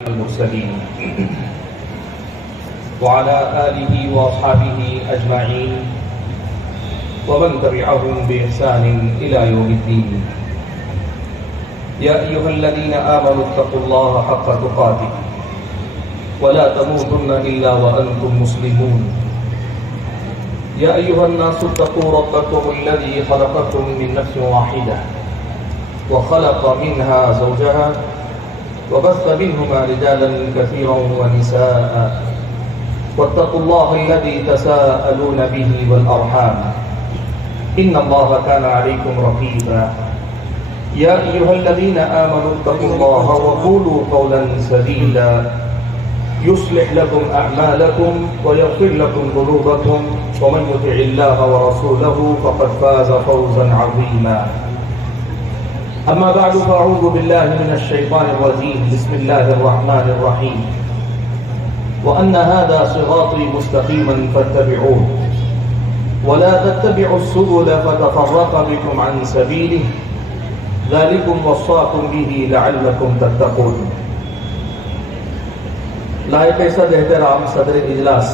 المرسلين وعلى آله وأصحابه أجمعين ومن تبعهم بإحسان إلى يوم الدين. يا أيها الذين آمنوا اتقوا الله حق تقاته ولا تموتن إلا وأنتم مسلمون. يا أيها الناس اتقوا ربكم الذي خلقكم من نفس واحدة وخلق منها زوجها وبث منهما رجالا كثيرا ونساء واتقوا الله الذي تساءلون به والأرحام إن الله كان عليكم رقيبا. يا أيها الذين آمنوا اتقوا الله وقولوا قولا سديدا يصلح لكم أعمالكم ويغفر لكم ذنوبكم ومن يطع الله ورسوله فقد فاز فوزا عظيما. أما بعد فأعوذ بالله من الشيطان الرجيم. بسم الله الرحمن الرحيم. وأن هذا صراطي مستقيما فاتبعوه ولا تتبعوا السبل فتفرق بكم عن سبيله ذلكم وصاكم به لعلكم تتقون. لائق صد احترام صدر اجلاس،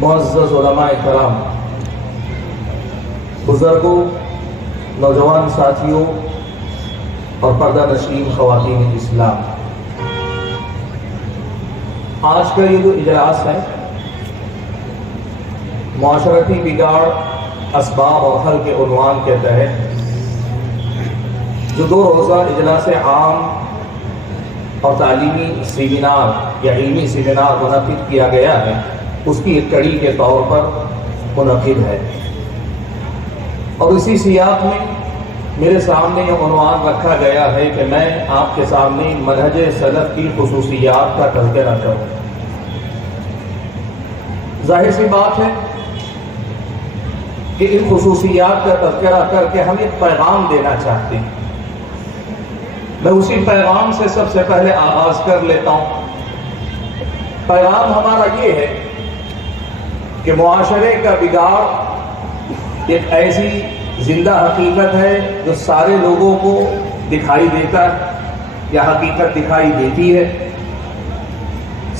معزز علماء کرام، بزرگوں، نوجوان ساتھیوں اور پردہ نشین خواتین اسلام، آج کا یہ جو اجلاس ہے معاشرتی بگاڑ اسباب اور حل کے عنوان کے تحت جو 2 روزہ اجلاس عام اور تعلیمی سیمینار یا علمی سیمینار منعقد کیا گیا ہے، اس کی ایک کڑی کے طور پر منعقد ہے، اور اسی سیاق میں میرے سامنے یہ عنوان رکھا گیا ہے کہ میں آپ کے سامنے منہج سلف کی خصوصیات کا تذکرہ کروں۔ ظاہر سی بات ہے کہ ان خصوصیات کا تذکرہ کر کے ہم ایک پیغام دینا چاہتے ہیں۔ میں اسی پیغام سے سب سے پہلے آغاز کر لیتا ہوں۔ پیغام ہمارا یہ ہے کہ معاشرے کا بگاڑ ایک ایسی زندہ حقیقت ہے جو سارے لوگوں کو دکھائی دیتا ہے یا حقیقت دکھائی دیتی ہے۔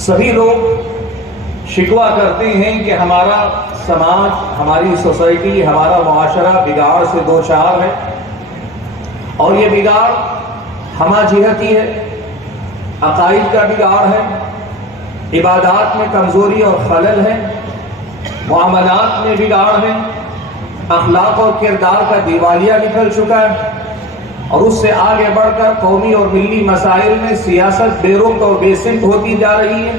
سبھی لوگ شکوہ کرتے ہیں کہ ہمارا سماج، ہماری سوسائٹی، ہمارا معاشرہ بگاڑ سے دوچار ہے، اور یہ بگاڑ ہمہ جہتی ہے، عقائد کا بگاڑ ہے، عبادات میں کمزوری اور خلل ہے، معاملات میں بگاڑ ہے، اخلاق اور کردار کا دیوالیہ نکل چکا ہے، اور اس سے آگے بڑھ کر قومی اور ملی مسائل میں سیاست بے رخ اور بے سمت ہوتی جا رہی ہے۔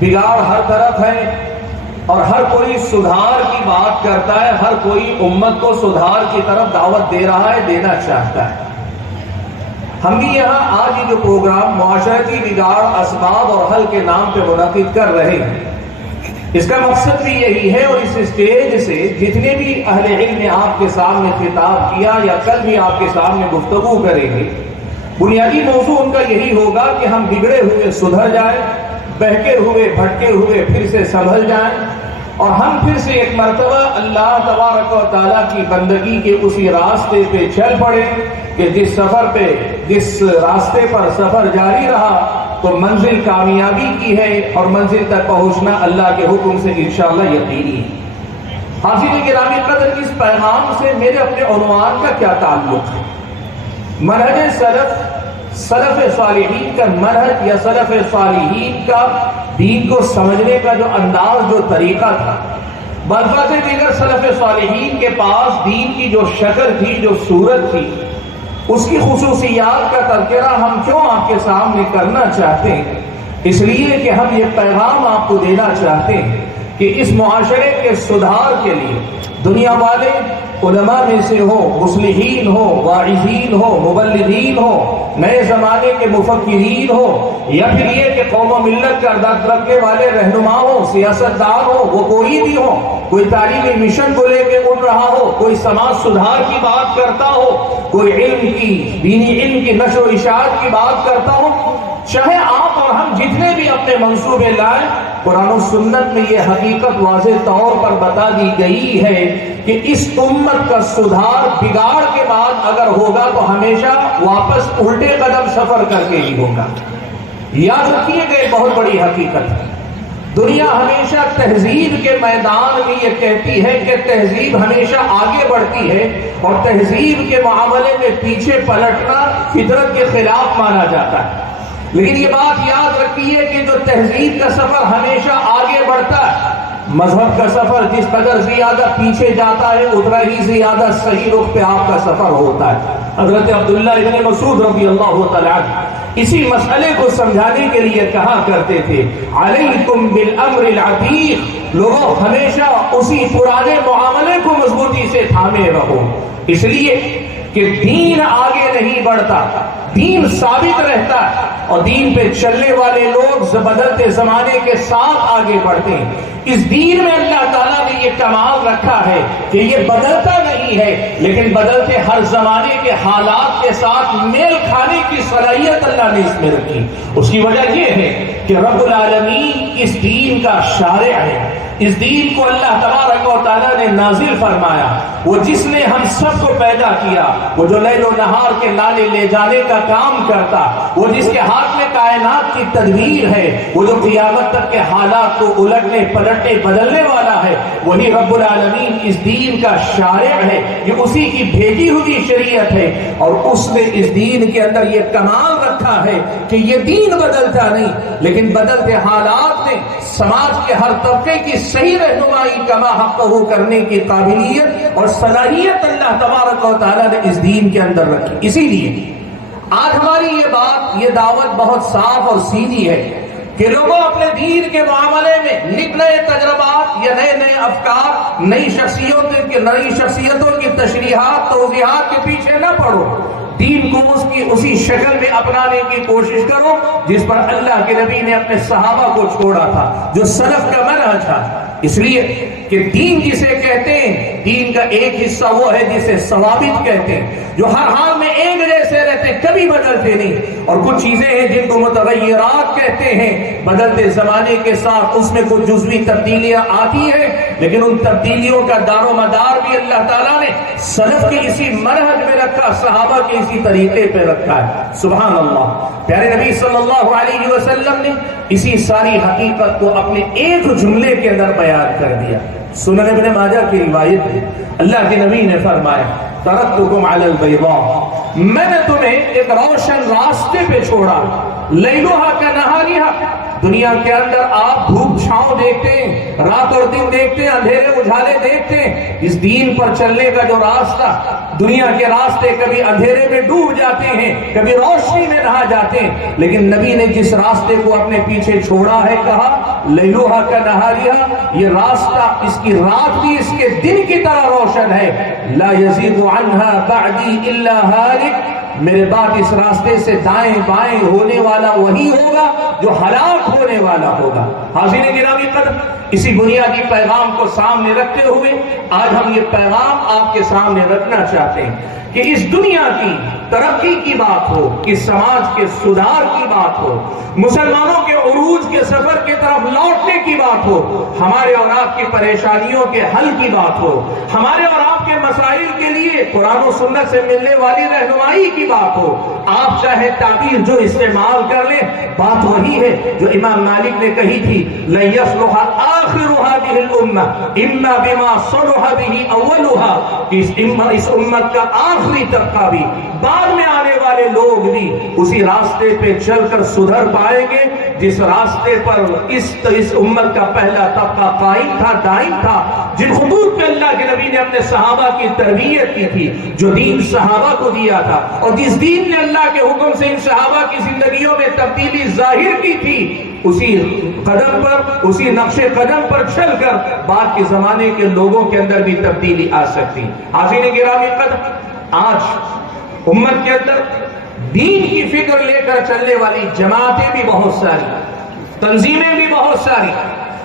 بگاڑ ہر طرف ہے، اور ہر کوئی سدھار کی بات کرتا ہے، ہر کوئی امت کو سدھار کی طرف دعوت دے رہا ہے، دینا چاہتا ہے۔ ہم بھی یہاں آج یہ جو پروگرام معاشرتی بگاڑ اسباب اور حل کے نام پہ منعقد کر رہے ہیں، اس کا مقصد بھی یہی ہے، اور اس اسٹیج سے جتنے بھی اہل علم نے آپ کے سامنے خطاب کیا یا کل بھی آپ کے سامنے گفتگو کریں گے، بنیادی موضوع ان کا یہی ہوگا کہ ہم بگڑے ہوئے سدھر جائیں، بہکے ہوئے بھٹکے ہوئے پھر سے سنبھل جائیں، اور ہم پھر سے ایک مرتبہ اللہ تبارک و تعالیٰ کی بندگی کے اسی راستے پہ چل پڑے کہ جس راستے پر سفر جاری رہا تو منزل کامیابی کی ہے، اور منزل تک پہنچنا اللہ کے حکم سے انشاءاللہ یقینی ہے۔ حاضرین گرامی قدر، اس پیغام سے میرے اپنے عنوان کا کیا تعلق ہے؟ منہج سلف صالحین کا منہج یا سلف صالحین کا دین کو سمجھنے کا جو انداز، جو طریقہ تھا، بالفاظ دیگر سلف صالحین کے پاس دین کی جو شکل تھی، جو صورت تھی، اس کی خصوصیات کا تذکرہ ہم کیوں آپ کے سامنے کرنا چاہتے ہیں؟ اس لیے کہ ہم یہ پیغام آپ کو دینا چاہتے ہیں کہ اس معاشرے کے سدھار کے لیے دنیا والے علماء میں سے ہو، مصلحین ہو، واعظین ہو، مبلغین ہو، نئے زمانے کے مفکرین ہو، یا پھر یہ کہ قوم و ملت کا درد رکھنے والے رہنما ہو، سیاستدان ہو، وہ کوئی بھی ہو، کوئی تعلیمی مشن کو لے کے اڑ رہا ہو، کوئی سماج سدھار کی بات کرتا ہو، کوئی علم کی، دینی علم کی نشر و اشاعت کی بات کرتا ہو، چاہے آپ اور ہم جتنے بھی اپنے منصوبے لائیں، قرآن و سنت میں یہ حقیقت واضح طور پر بتا دی گئی ہے کہ اس امت کا سدھار بگاڑ کے بعد اگر ہوگا تو ہمیشہ واپس الٹے قدم سفر کر کے ہی ہوگا۔ یاد رکھیے گئے بہت بڑی حقیقت ہے، دنیا ہمیشہ تہذیب کے میدان میں یہ کہتی ہے کہ تہذیب ہمیشہ آگے بڑھتی ہے اور تہذیب کے معاملے میں پیچھے پلٹنا فطرت کے خلاف مانا جاتا ہے، لیکن یہ بات یاد رکھیے کہ جو تہذیب کا سفر ہمیشہ آگے بڑھتا ہے، مذہب کا سفر جس قدر زیادہ پیچھے جاتا ہے اتنا ہی زیادہ صحیح رخ پہ آپ کا سفر ہوتا ہے۔ حضرت عبداللہ ابن مسعود رضی اللہ تعالی عنہ اسی مسئلے کو سمجھانے کے لیے کہا کرتے تھے، علیکم بالامر العتیق، لوگوں ہمیشہ اسی پرانے معاملے کو مضبوطی سے تھامے رہو، اس لیے کہ دین آگے نہیں بڑھتا، دین ثابت رہتا ہے اور دین پہ چلنے والے لوگ بدلتے زمانے کے ساتھ آگے بڑھتے ہیں۔ اس دین میں اللہ تعالیٰ نے یہ کمال رکھا ہے کہ یہ بدلتا نہیں ہے، لیکن بدلتے ہر زمانے کے حالات کے ساتھ میل کھانے کی صلاحیت اللہ نے اس میں رکھی۔ اس کی وجہ یہ ہے کہ رب العالمین اس دین کا شارع ہے، اس دین کو اللہ تبارک و تعالیٰ نے نازل فرمایا۔ وہ جس نے ہم سب کو پیدا کیا، وہ جو لیل و نہار کے لالے لے جانے کا کام کرتا، وہ جس کے ہاتھ میں کائنات کی تدبیر ہے، وہ جو قیامت تک کے حالات کو الٹنے پلٹنے بدلنے والا ہے، وہی رب العالمین اس دین کا شارع ہے، یہ اسی کی بھیجی ہوئی شریعت ہے، اور اس نے اس دین کے اندر یہ کمال رکھا ہے کہ یہ دین بدلتا نہیں، لیکن بدلتے حالات نے سماج کے ہر طبقے کی صحیح رہنمائی کما حقہ کرنے کی قابلیت اور صلاحیت اللہ تبارک و تعالیٰ نے اس دین کے اندر رکھی۔ اسی لیے آج ہماری یہ بات، یہ دعوت بہت صاف اور سیدھی ہے کہ لوگوں اپنے دین کے معاملے میں نئے تجربات یا نئے افکار، نئی شخصیتوں کی تشریحات توضیحات کے پیچھے نہ پڑو، دین کو اسی شکل میں اپنانے کی کوشش کرو جس پر اللہ کے نبی نے اپنے صحابہ کو چھوڑا تھا، جو سلف کا منہج تھا۔ اس لیے کہ دین جسے کہتے ہیں، دین کا ایک حصہ وہ ہے جسے ثوابت کہتے ہیں، جو ہر حال میں ایک جیسے رہتے، کبھی بدلتے نہیں، اور کچھ چیزیں ہیں جن کو متغیرات کہتے ہیں، بدلتے زمانے کے ساتھ اس میں کچھ جزوی تبدیلیاں آتی ہیں، لیکن ان تبدیلیوں کا دار و مدار بھی اللہ تعالیٰ نے سلف کے اسی منہج میں رکھا، صحابہ کے اسی طریقے پہ رکھا ہے۔ سبحان اللہ، پیارے نبی صلی اللہ علیہ وسلم نے اسی ساری حقیقت کو اپنے ایک جملے کے اندر بیان کر دیا۔ سنن ابن ماجہ کی روایت ہے، اللہ کے نبی نے فرمایا، ترکتکم علی البیضاء، میں نے تمہیں ایک روشن راستے پہ چھوڑا، لیلھا کنہاریھا، دنیا کے اندر آپ دھوپ چھاؤں دیکھتے ہیں، رات اور دن دیکھتے ہیں، اندھیرے اجالے دیکھتے ہیں، اس دین پر چلنے کا جو راستہ، دنیا کے راستے کبھی اندھیرے میں ڈوب جاتے ہیں، کبھی روشنی میں رہ جاتے ہیں، لیکن نبی نے جس راستے کو اپنے پیچھے چھوڑا ہے، کہا لیلھا کنہاریھا، یہ راستہ، اس کی رات بھی اس کے دن کی طرح روشن ہے، لا یزیغ عنہا بعدی الا ہالک، میرے بعد اس راستے سے دائیں بائیں ہونے والا وہی ہوگا جو ہلاک ہونے والا ہوگا۔ حاضرین گرامی قدر، اسی بنیادی پیغام کو سامنے رکھتے ہوئے آج ہم یہ پیغام آپ کے سامنے رکھنا چاہتے ہیں کہ اس دنیا کی ترقی کی بات ہو، اس سماج کے سدھار کی بات ہو، مسلمانوں کے عروج کے سفر کی طرف لوٹنے کی بات ہو، ہمارے اور آپ کی پریشانیوں کے حل کی بات ہو، ہمارے اور آپ کے مسائل کے لیے قرآن و سنت سے ملنے والی رہنمائی کی بات ہو، آپ چاہے تعبیر جو استعمال کر لیں، بات وہی ہے جو امام مالک نے کہی تھی، لَن يَصْلُحَ آخِرُ هَذِهِ الْأُمَّةِ إِمَّا بِمَا صَلُحَ بِهِ أَوَّلُهَا، کہ اس امت کا آخری طبقہ بھی، بعد میں آنے والے لوگ بھی اسی راستے پہ چل کر سدھر پائیں گے جس راستے پر اس امت کا پہلا طبقہ قائم تھا، دائم تھا، جن خطوط پہ اللہ کے نبی نے اپنے صحابہ کی تربیت کی تھی، جو دین صحابہ کو دیا تھا، اور جس دین نے اللہ کے حکم سے ان صحابہ کی زندگیوں میں تبدیلی ظاہر کی تھی، اسی قدم پر، اسی نقش قدم پر چل کر بعد کے زمانے کے لوگوں کے اندر بھی تبدیلی آ سکتی۔ حاضرین گرامی قدر، آج امت کے اندر دین کی فکر لے کر چلنے والی جماعتیں بھی بہت ساری، تنظیمیں بھی بہت ساری،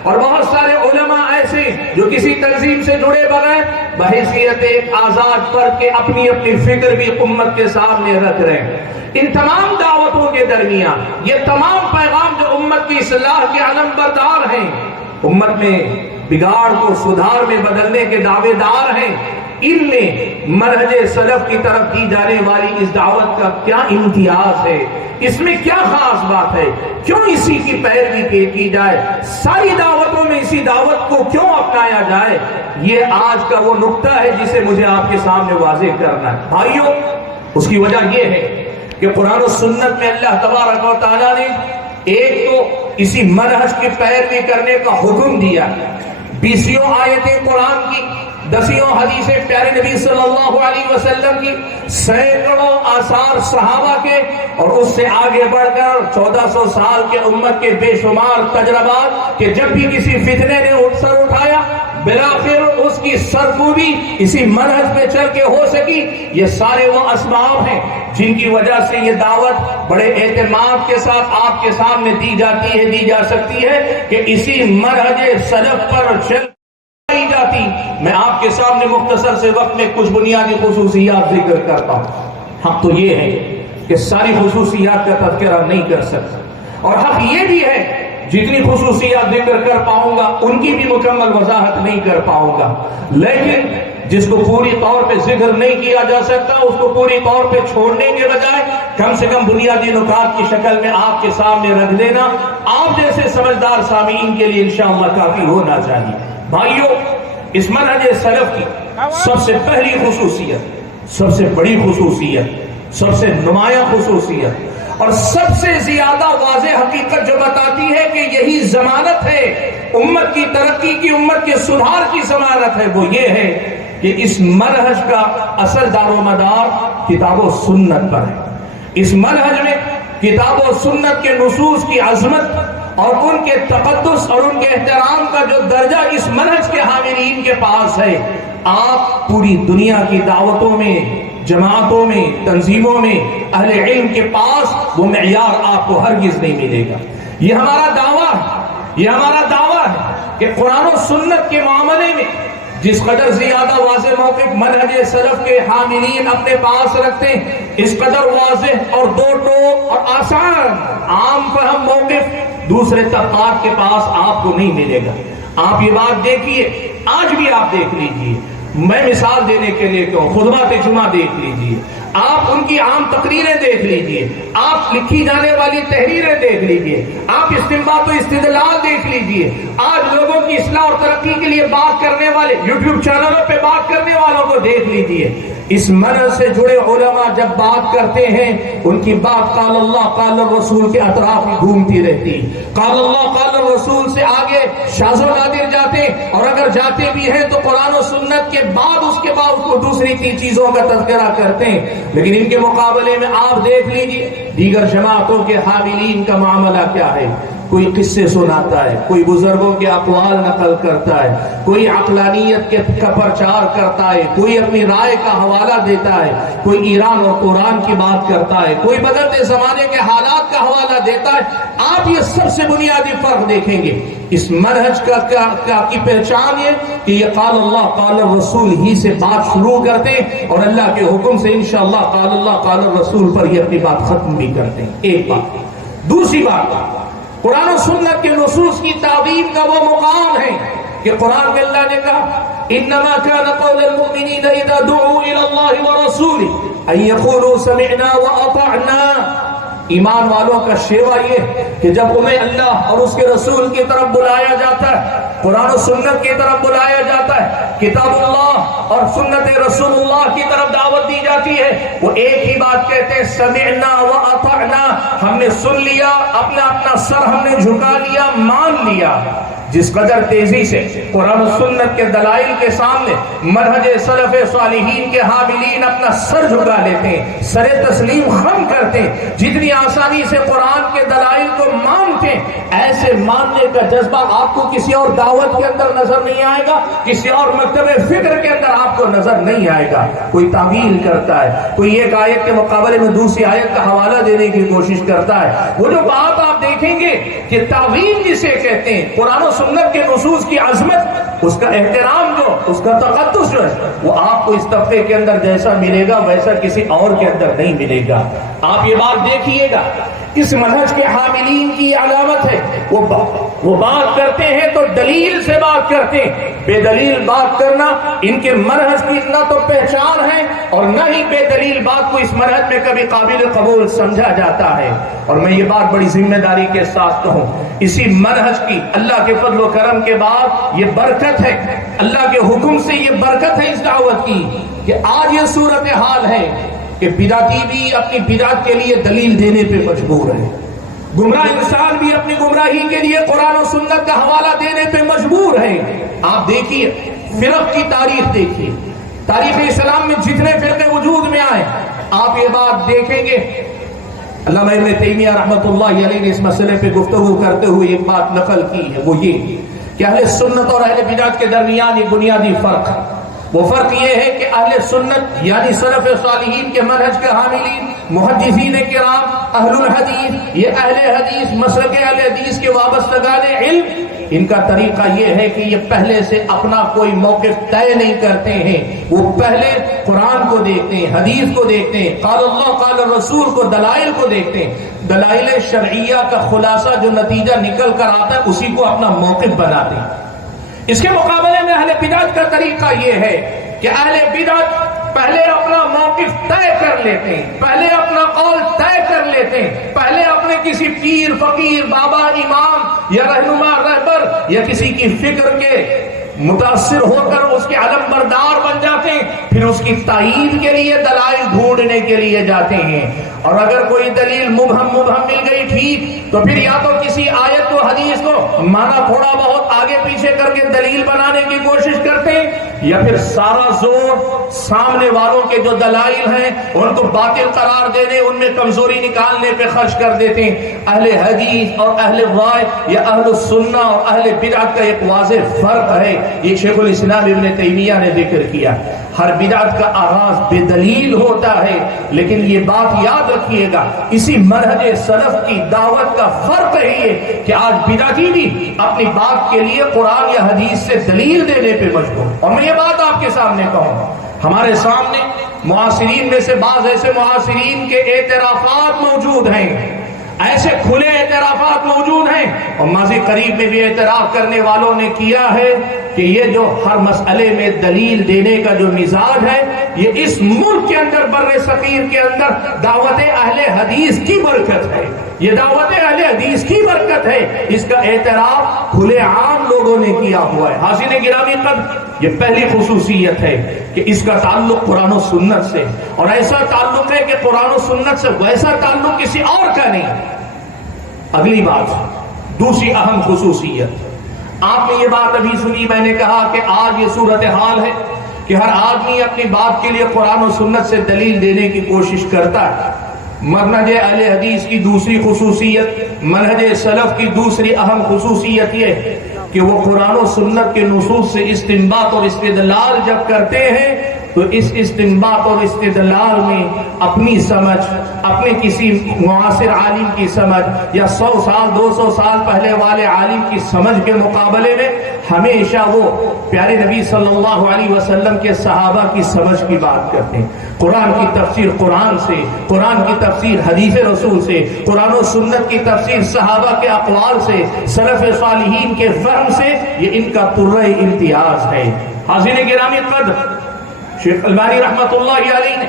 اور بہت سارے علماء ایسے جو کسی تنظیم سے جڑے بغیر بحیثیت ایک آزاد فرد کے اپنی اپنی فکر بھی امت کے سامنے رکھ رہے ہیں. ان تمام دعوتوں کے درمیان یہ تمام پیغام جو امت کی اصلاح کے علم بردار ہیں، امت میں بگاڑ کو سدھار میں بدلنے کے دعوے دار ہیں، ان میں منہج سلف کی طرف دی جانے والی اس دعوت کا کیا امتیاز ہے، اس میں کیا خاص بات ہے، کیوں اسی کی پیروی کی جائے، ساری دعوتوں میں اسی دعوت کو کیوں اپنایا جائے، یہ آج کا وہ نقطہ ہے جسے مجھے آپ کے سامنے واضح کرنا ہے. بھائیوں، اس کی وجہ یہ ہے کہ قرآن و سنت میں اللہ تبارک و تعالیٰ نے ایک تو اسی منہج کی پیروی کرنے کا حکم دیا، 20 آیتیں قرآن کی، 10 حدیثیں پیارے نبی صلی اللہ علیہ وسلم کی، سینکڑوں آثار صحابہ کے، اور اس سے آگے بڑھ کر 1400 سال کے امت کے بے شمار تجربات کہ جب بھی کسی فتنے نے سر اٹھایا بلاخر اس کی سرکوبی اسی منہج پہ چل کے ہو سکی. یہ سارے وہ اسباب ہیں جن کی وجہ سے یہ دعوت بڑے اعتماد کے ساتھ آپ کے سامنے دی جاتی ہے، دی جا سکتی ہے کہ اسی منہج سلف پر چل جاتی. میں آپ کے سامنے مختصر سے وقت میں کچھ بنیادی خصوصیات ذکر کرتا ہوں. حق تو یہ ہے کہ ساری خصوصیات کا تذکرہ نہیں کر سکتا، اور حق یہ بھی ہے جتنی خصوصیات ذکر کر پاؤں گا ان کی بھی مکمل وضاحت نہیں کر پاؤں گا. لیکن جس کو پوری طور پہ ذکر نہیں کیا جا سکتا اس کو پوری طور پہ چھوڑنے کے بجائے کم سے کم بنیادی نکات کی شکل میں آپ کے سامنے رکھ دینا آپ جیسے سمجھدار سامعین کے لیے انشاءاللہ کافی ہونا چاہیے. بھائیوں، اس منہج سلف کی سب سے پہلی خصوصیت، سب سے بڑی خصوصیت، سب سے نمایاں خصوصیت اور سب سے زیادہ واضح حقیقت جو بتاتی ہے کہ یہی ضمانت ہے امت کی ترقی کی، امت کے سدھار کی ضمانت ہے، وہ یہ ہے کہ اس منہج کا اصل دار و مدار کتاب و سنت پر ہے. اس منہج میں کتاب و سنت کے نصوص کی عظمت اور ان کے تقدس اور ان کے احترام کا جو درجہ اس منہج کے حاملین کے پاس ہے، آپ پوری دنیا کی دعوتوں میں، جماعتوں میں، تنظیموں میں، اہل علم کے پاس وہ معیار آپ کو ہرگز نہیں ملے گا. یہ ہمارا دعویٰ ہے، یہ ہمارا دعویٰ ہے کہ قرآن و سنت کے معاملے میں جس قدر زیادہ واضح موقف منہج سلف کے حاملین اپنے پاس رکھتے ہیں، اس قدر واضح اور دو ٹوک اور آسان عام فہم موقف دوسرے طبقات کے پاس آپ کو نہیں ملے گا. آپ یہ بات دیکھیے، آج بھی آپ دیکھ لیجئے، میں مثال دینے کے لیے کہوں، خطبات جمعہ دیکھ لیجئے، آپ ان کی عام تقریریں دیکھ لیجئے، آپ لکھی جانے والی تحریریں دیکھ لیجئے، آپ استنباط و استدلال دیکھ لیجئے، آج لوگوں کی اصلاح اور ترقی کے لیے بات کرنے والے یوٹیوب چینلوں پہ بات کرنے والوں کو دیکھ لیجئے. اس منہج سے جڑے علماء جب بات کرتے ہیں ان کی بات قال اللہ قال الرسول کے اطراف میں گھومتی رہتی. قال اللہ قال الرسول سے آگے شاذ و نادر جاتے، اور اگر جاتے بھی ہیں تو قرآن و سنت کے بعد اس کے بعد کو دوسری تین چیزوں کا تذکرہ کرتے ہیں. لیکن ان کے مقابلے میں آپ دیکھ لیجئے دیگر جماعتوں کے حاملین کا معاملہ کیا ہے. کوئی قصے سناتا ہے، کوئی بزرگوں کے اقوال نقل کرتا ہے، کوئی عقلانیت کا پرچار کرتا ہے، کوئی اپنی رائے کا حوالہ دیتا ہے، کوئی ایران اور قرآن کی بات کرتا ہے، کوئی بدلتے زمانے کے حالات کا حوالہ دیتا ہے. آپ یہ سب سے بنیادی فرق دیکھیں گے. اس منہج کی پہچان یہ کہ یہ قال اللہ قال الرسول ہی سے بات شروع کرتے ہیں اور اللہ کے حکم سے انشاءاللہ قال اللہ قال الرسول پر یہ اپنی بات ختم بھی کرتے ہیں. ایک بات. دوسری بات، قرآن و سنت کے نصوص کی تعظیم کا وہ مقام ہے کہ قرآن میں اللہ نے کہا انما كان قول المؤمنین اذا دعوا الى اللہ ورسولہ ان یقولوا سمعنا واطعنا. ایمان والوں کا شیوا یہ کہ جب انہیں اللہ اور اس کے رسول کی طرف بلایا جاتا ہے، قرآن و سنت کی طرف بلایا جاتا ہے، کتاب اللہ اور سنت رسول اللہ کی طرف دعوت دی جاتی ہے، وہ ایک ہی بات کہتے ہیں سمعنا واطعنا. ہم نے سن لیا، اپنا اپنا سر ہم نے جھکا لیا، مان لیا. جس قدر تیزی سے قرآن و سنت کے دلائل کے سامنے منہج سلف صالحین کے حاملین اپنا سر جھکا لیتے ہیں، سر تسلیم خم کرتے ہیں، جتنی آسانی سے قرآن کے دلائل کو مانتے ہیں، ایسے ماننے کا جذبہ آپ کو کسی اور دعوت کے اندر نظر نہیں آئے گا، کسی اور مکتب فکر کے اندر آپ کو نظر نہیں آئے گا. کوئی تعویل کرتا ہے، کوئی ایک آیت کے مقابلے میں دوسری آیت کا حوالہ دینے کی کوشش کرتا ہے. وہ جو بات آپ دیکھیں دیکھیں گے کہ تعظیم جسے کہتے ہیں، قرآن و سنت کے نصوص کی عظمت، اس کا احترام جو، اس کا تقدس جو ہے، وہ آپ کو اس طبقے کے اندر جیسا ملے گا ویسا کسی اور کے اندر نہیں ملے گا۔ آپ یہ بات دیکھیے گا، اس منہج کے حاملین کی علامت ہے وہ بات کرتے ہیں تو دلیل سے بات کرتے ہیں۔ بے دلیل بات کرنا ان کے منہج کی نہ تو پہچان ہے اور نہ ہی بے دلیل بات کو اس منہج میں کبھی قابل قبول سمجھا جاتا ہے۔ اور میں یہ بات بڑی ذمہ داری کے ساتھ کہوں، اسی منہج کی اللہ کے فضل و کرم کے بعد یہ برکت ہے، اللہ کے حکم سے یہ برکت ہے اس دعوت کی کہ آج یہ صورتحال ہے کہ بدعتی بھی اپنی بدعت کے لیے دلیل دینے پہ مجبور ہے، گمراہ انسان بھی اپنی گمراہی کے لیے قرآن و سنت کا حوالہ دینے پہ مجبور ہے۔ آپ دیکھیے فرق کی تاریخ دیکھیے، تاریخ اسلام میں جتنے فرقے وجود میں آئے آپ یہ بات دیکھیں گے۔ علامہ ابن تیمیہ رحمۃ اللہ علیہ نے اس مسئلے پہ گفتگو کرتے ہوئے ایک بات نقل کی ہے، وہ یہ کہ اہل سنت اور اہل بدعت کے درمیان ایک بنیادی فرق ہے۔ وہ فرق یہ ہے کہ اہل سنت یعنی سلف صالحین کے منہج کے حاملین، محدثین کرام، اہل الحدیث، یہ اہل حدیث، مسلک اہل حدیث کے وابستگان علم، ان کا طریقہ یہ ہے کہ یہ پہلے سے اپنا کوئی موقف طے نہیں کرتے ہیں، وہ پہلے قرآن کو دیکھتے ہیں، حدیث کو دیکھتے ہیں، قال اللہ قال الرسول کو، دلائل کو دیکھتے ہیں، دلائل شرعیہ کا خلاصہ جو نتیجہ نکل کر آتا ہے اسی کو اپنا موقف بناتے ہیں۔ اس کے مقابلے میں اہل بدعت کا طریقہ یہ ہے کہ اہل بدعت پہلے اپنا موقف طے کر لیتے ہیں، پہلے اپنا قول طے کر لیتے ہیں، پہلے اپنے کسی پیر، فقیر، بابا، امام یا رہنما، رہبر یا کسی کی فکر کے متاثر ہو کر اس کے علم بردار بن جاتے ہیں، پھر اس کی تائید کے لیے دلائل ڈھونڈنے کے لیے جاتے ہیں۔ اور اگر کوئی دلیل مبہم مل گئی ٹھیک، تو پھر یا تو کسی آیت و حدیث کو مانا تھوڑا بہت آگے پیچھے کر کے دلیل بنانے کی کوشش کرتے ہیں، یا پھر سارا زور سامنے والوں کے جو دلائل ہیں ان کو باطل قرار دینے، ان میں کمزوری نکالنے پہ خرچ کر دیتے ہیں۔ اہل حدیث اور اہل رائے یا اہل السنہ اور اہل بدعت کا ایک واضح فرق ہے، یہ شیخ الاسلام ابن تیمیہ نے ذکر کیا۔ ہر بدعت کا آغاز بے دلیل ہوتا ہے، لیکن یہ بات یاد رکھیے گا، اسی منہج سلف کی دعوت کا فرق ہے یہ کہ آج بدعتی بھی اپنی بات کے لیے قرآن یا حدیث سے دلیل دینے پہ مجبور۔ اور میں یہ بات آپ کے سامنے کہوں، ہمارے سامنے معاصرین میں سے بعض ایسے معاصرین کے اعترافات موجود ہیں، ایسے کھلے اعترافات موجود ہیں، اور ماضی قریب میں بھی اعتراف کرنے والوں نے کیا ہے کہ یہ جو ہر مسئلے میں دلیل دینے کا جو مزاج ہے، یہ اس ملک کے اندر، بر صغیر کے اندر دعوت اہل حدیث کی برکت ہے، یہ دعوت اہل حدیث کی برکت ہے۔ اس کا اعتراف کھلے عام لوگوں نے کیا ہوا ہے۔ حاضرین گرامی قدر، یہ پہلی خصوصیت ہے کہ اس کا تعلق قرآن و سنت سے، اور ایسا تعلق ہے کہ قرآن و سنت سے ویسا تعلق کسی اور کا نہیں۔ اگلی بات، دوسری اہم خصوصیت، آپ نے یہ بات ابھی سنی، میں نے کہا کہ آج یہ صورتحال ہے کہ ہر آدمی اپنی بات کے لیے قرآن و سنت سے دلیل دینے کی کوشش کرتا ہے۔ منہج اہل حدیث کی دوسری خصوصیت، منہج سلف کی دوسری اہم خصوصیت یہ ہے کہ وہ قرآن و سنت کے نصوص سے استنباط اور استدلال جب کرتے ہیں تو اس استنباط اور استدلال میں اپنی سمجھ، اپنے کسی معاصر عالم کی سمجھ یا 100 سال 200 سال پہلے والے عالم کی سمجھ کے مقابلے میں ہمیشہ وہ پیارے نبی صلی اللہ علیہ وسلم کے صحابہ کی سمجھ کی بات کرتے ہیں۔ قرآن کی تفسیر قرآن سے، قرآن کی تفسیر حدیث رسول سے، قرآن و سنت کی تفسیر صحابہ کے اقوال سے، سلف صالحین کے فہم سے، یہ ان کا طرہ امتیاز ہے۔ حاضرین گرامی قدر، شیخ البانی رحمۃ اللہ علیہ نے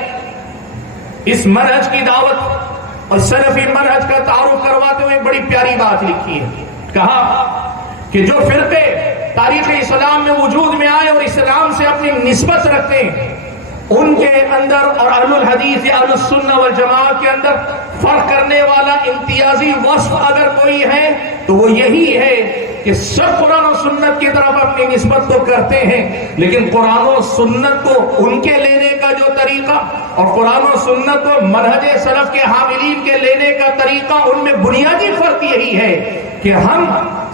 اس منہج کی دعوت اور سلفی منہج کا تعارف کرواتے ہوئے بڑی پیاری بات لکھی ہے۔ کہا کہ جو فرقے تاریخ اسلام میں وجود میں آئے اور اسلام سے اپنی نسبت رکھتے ہیں، ان کے اندر اور اہل الحدیث یا اہل السنہ والجماعت کے اندر فرق کرنے والا امتیازی وصف اگر کوئی ہے تو وہ یہی ہے کہ سب قرآن و سنت کی طرف اپنی نسبت تو کرتے ہیں، لیکن قرآن و سنت کو ان کے لینے کا جو طریقہ اور قرآن و سنت کو منہج سلف کے حاملین کے لینے کا طریقہ، ان میں بنیادی فرق یہی ہے کہ ہم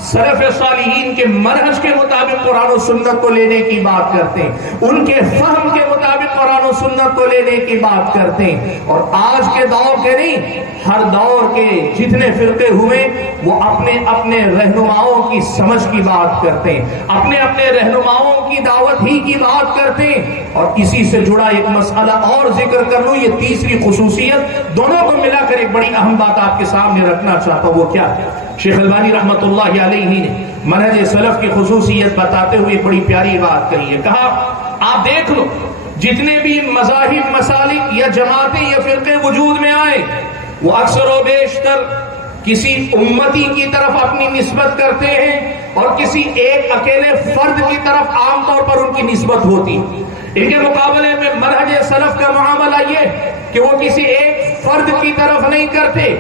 سلف صالحین کے منہج کے مطابق قرآن و سنت کو لینے کی بات کرتے ہیں، ان کے فہم کے مطابق قرآن و و سنت کو لینے کی بات کرتے ہیں. اور آج کے دور کے نہیں، ہر دور کے جتنے فرقے ہوئے وہ اپنے اپنے رہنماؤں کی سمجھ کی بات کرتے ہیں، اپنے اپنے رہنماؤں کی دعوت ہی کی بات کرتے ہیں. اور اسی سے جڑا ایک مسئلہ اور ذکر کر لوں، یہ تیسری خصوصیت، دونوں کو ملا کر ایک بڑی اہم بات آپ کے سامنے رکھنا چاہتا ہوں. وہ کیا ہے؟ شیخ البانی رحمۃ اللہ علیہ نے منہج سلف کی خصوصیت بتاتے ہوئے بڑی پیاری بات کہی ہے. کہا آپ دیکھ لو جتنے بھی مذاہب، مسالک یا جماعتیں یا فرقے وجود میں آئے وہ اکثر و بیشتر کسی امتی کی طرف اپنی نسبت کرتے ہیں اور کسی ایک اکیلے فرد کی طرف عام طور پر ان کی نسبت ہوتی ہے. ان کے مقابلے میں منہج سلف کا معاملہ یہ کہ وہ کسی ایک فرد کی طرف نہیں کرتے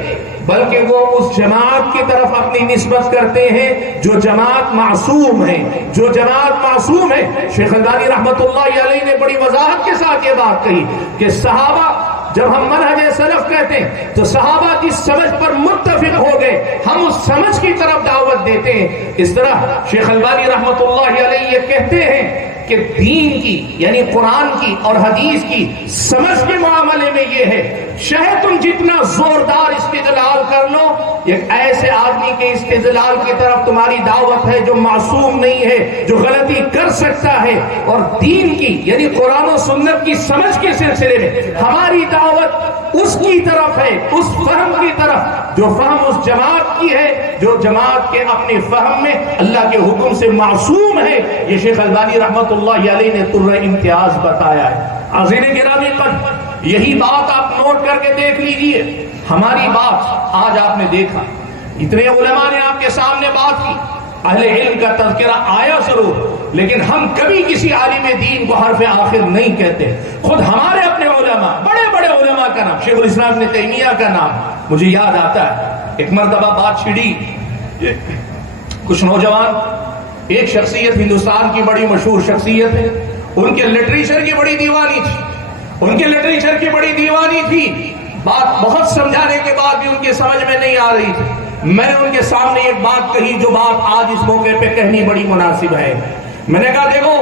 بلکہ وہ اس جماعت کی طرف اپنی نسبت کرتے ہیں جو جماعت معصوم ہے، جو جماعت معصوم ہے. شیخ البانی رحمۃ اللہ علیہ نے بڑی وضاحت کے ساتھ یہ بات کہی کہ صحابہ، جب ہم منہج سلف کہتے ہیں تو صحابہ جس سمجھ پر متفق ہو گئے ہم اس سمجھ کی طرف دعوت دیتے ہیں. اس طرح شیخ البانی رحمۃ اللہ علیہ یہ کہتے ہیں کہ دین کی یعنی قرآن کی اور حدیث کی سمجھ کے معاملے میں یہ ہے، چاہے تم جتنا زوردار استدلال کر لو، ایک ایسے آدمی کے استدلال کی طرف تمہاری دعوت ہے جو معصوم نہیں ہے، جو غلطی کر سکتا ہے. اور دین کی یعنی قرآن و سنت کی سمجھ کے سلسلے میں ہماری دعوت اس کی طرف ہے، اس فہم کی طرف جو فہم اس جماعت کی ہے، جو جماعت کے اپنے فہم میں اللہ کے حکم سے معصوم ہے. یہ شیخ البانی رحمۃ اللہ علیہ نے تر امتیاز بتایا ہے. عزیز گرامی قدر، یہی بات آپ نوٹ کر کے دیکھ لیجئے. ہماری بات آج آپ نے دیکھا، اتنے علماء نے آپ کے سامنے بات کی، اہل علم کا تذکرہ آیا ضرور، لیکن ہم کبھی کسی عالم دین کو حرف آخر نہیں کہتے. خود ہمارے اپنے علماء، بڑے بڑے علماء کا نام، شیخ الاسلام ابن تیمیہ کا نام مجھے یاد آتا ہے. ایک مرتبہ بات چھڑی، کچھ نوجوان، ایک شخصیت ہندوستان کی بڑی مشہور شخصیت ہے، ان کے لٹریچر کی بڑی دیوانی تھی، ان کے لٹریچر کی بڑی دیوانی تھی. بات بہت سمجھانے کے بعد بھی ان کے سمجھ میں نہیں آ رہی تھی. میں نے ان کے سامنے ایک بات کہی جو بات آج اس موقع پہ کہنی بڑی مناسب ہے. میں نے کہا دیکھو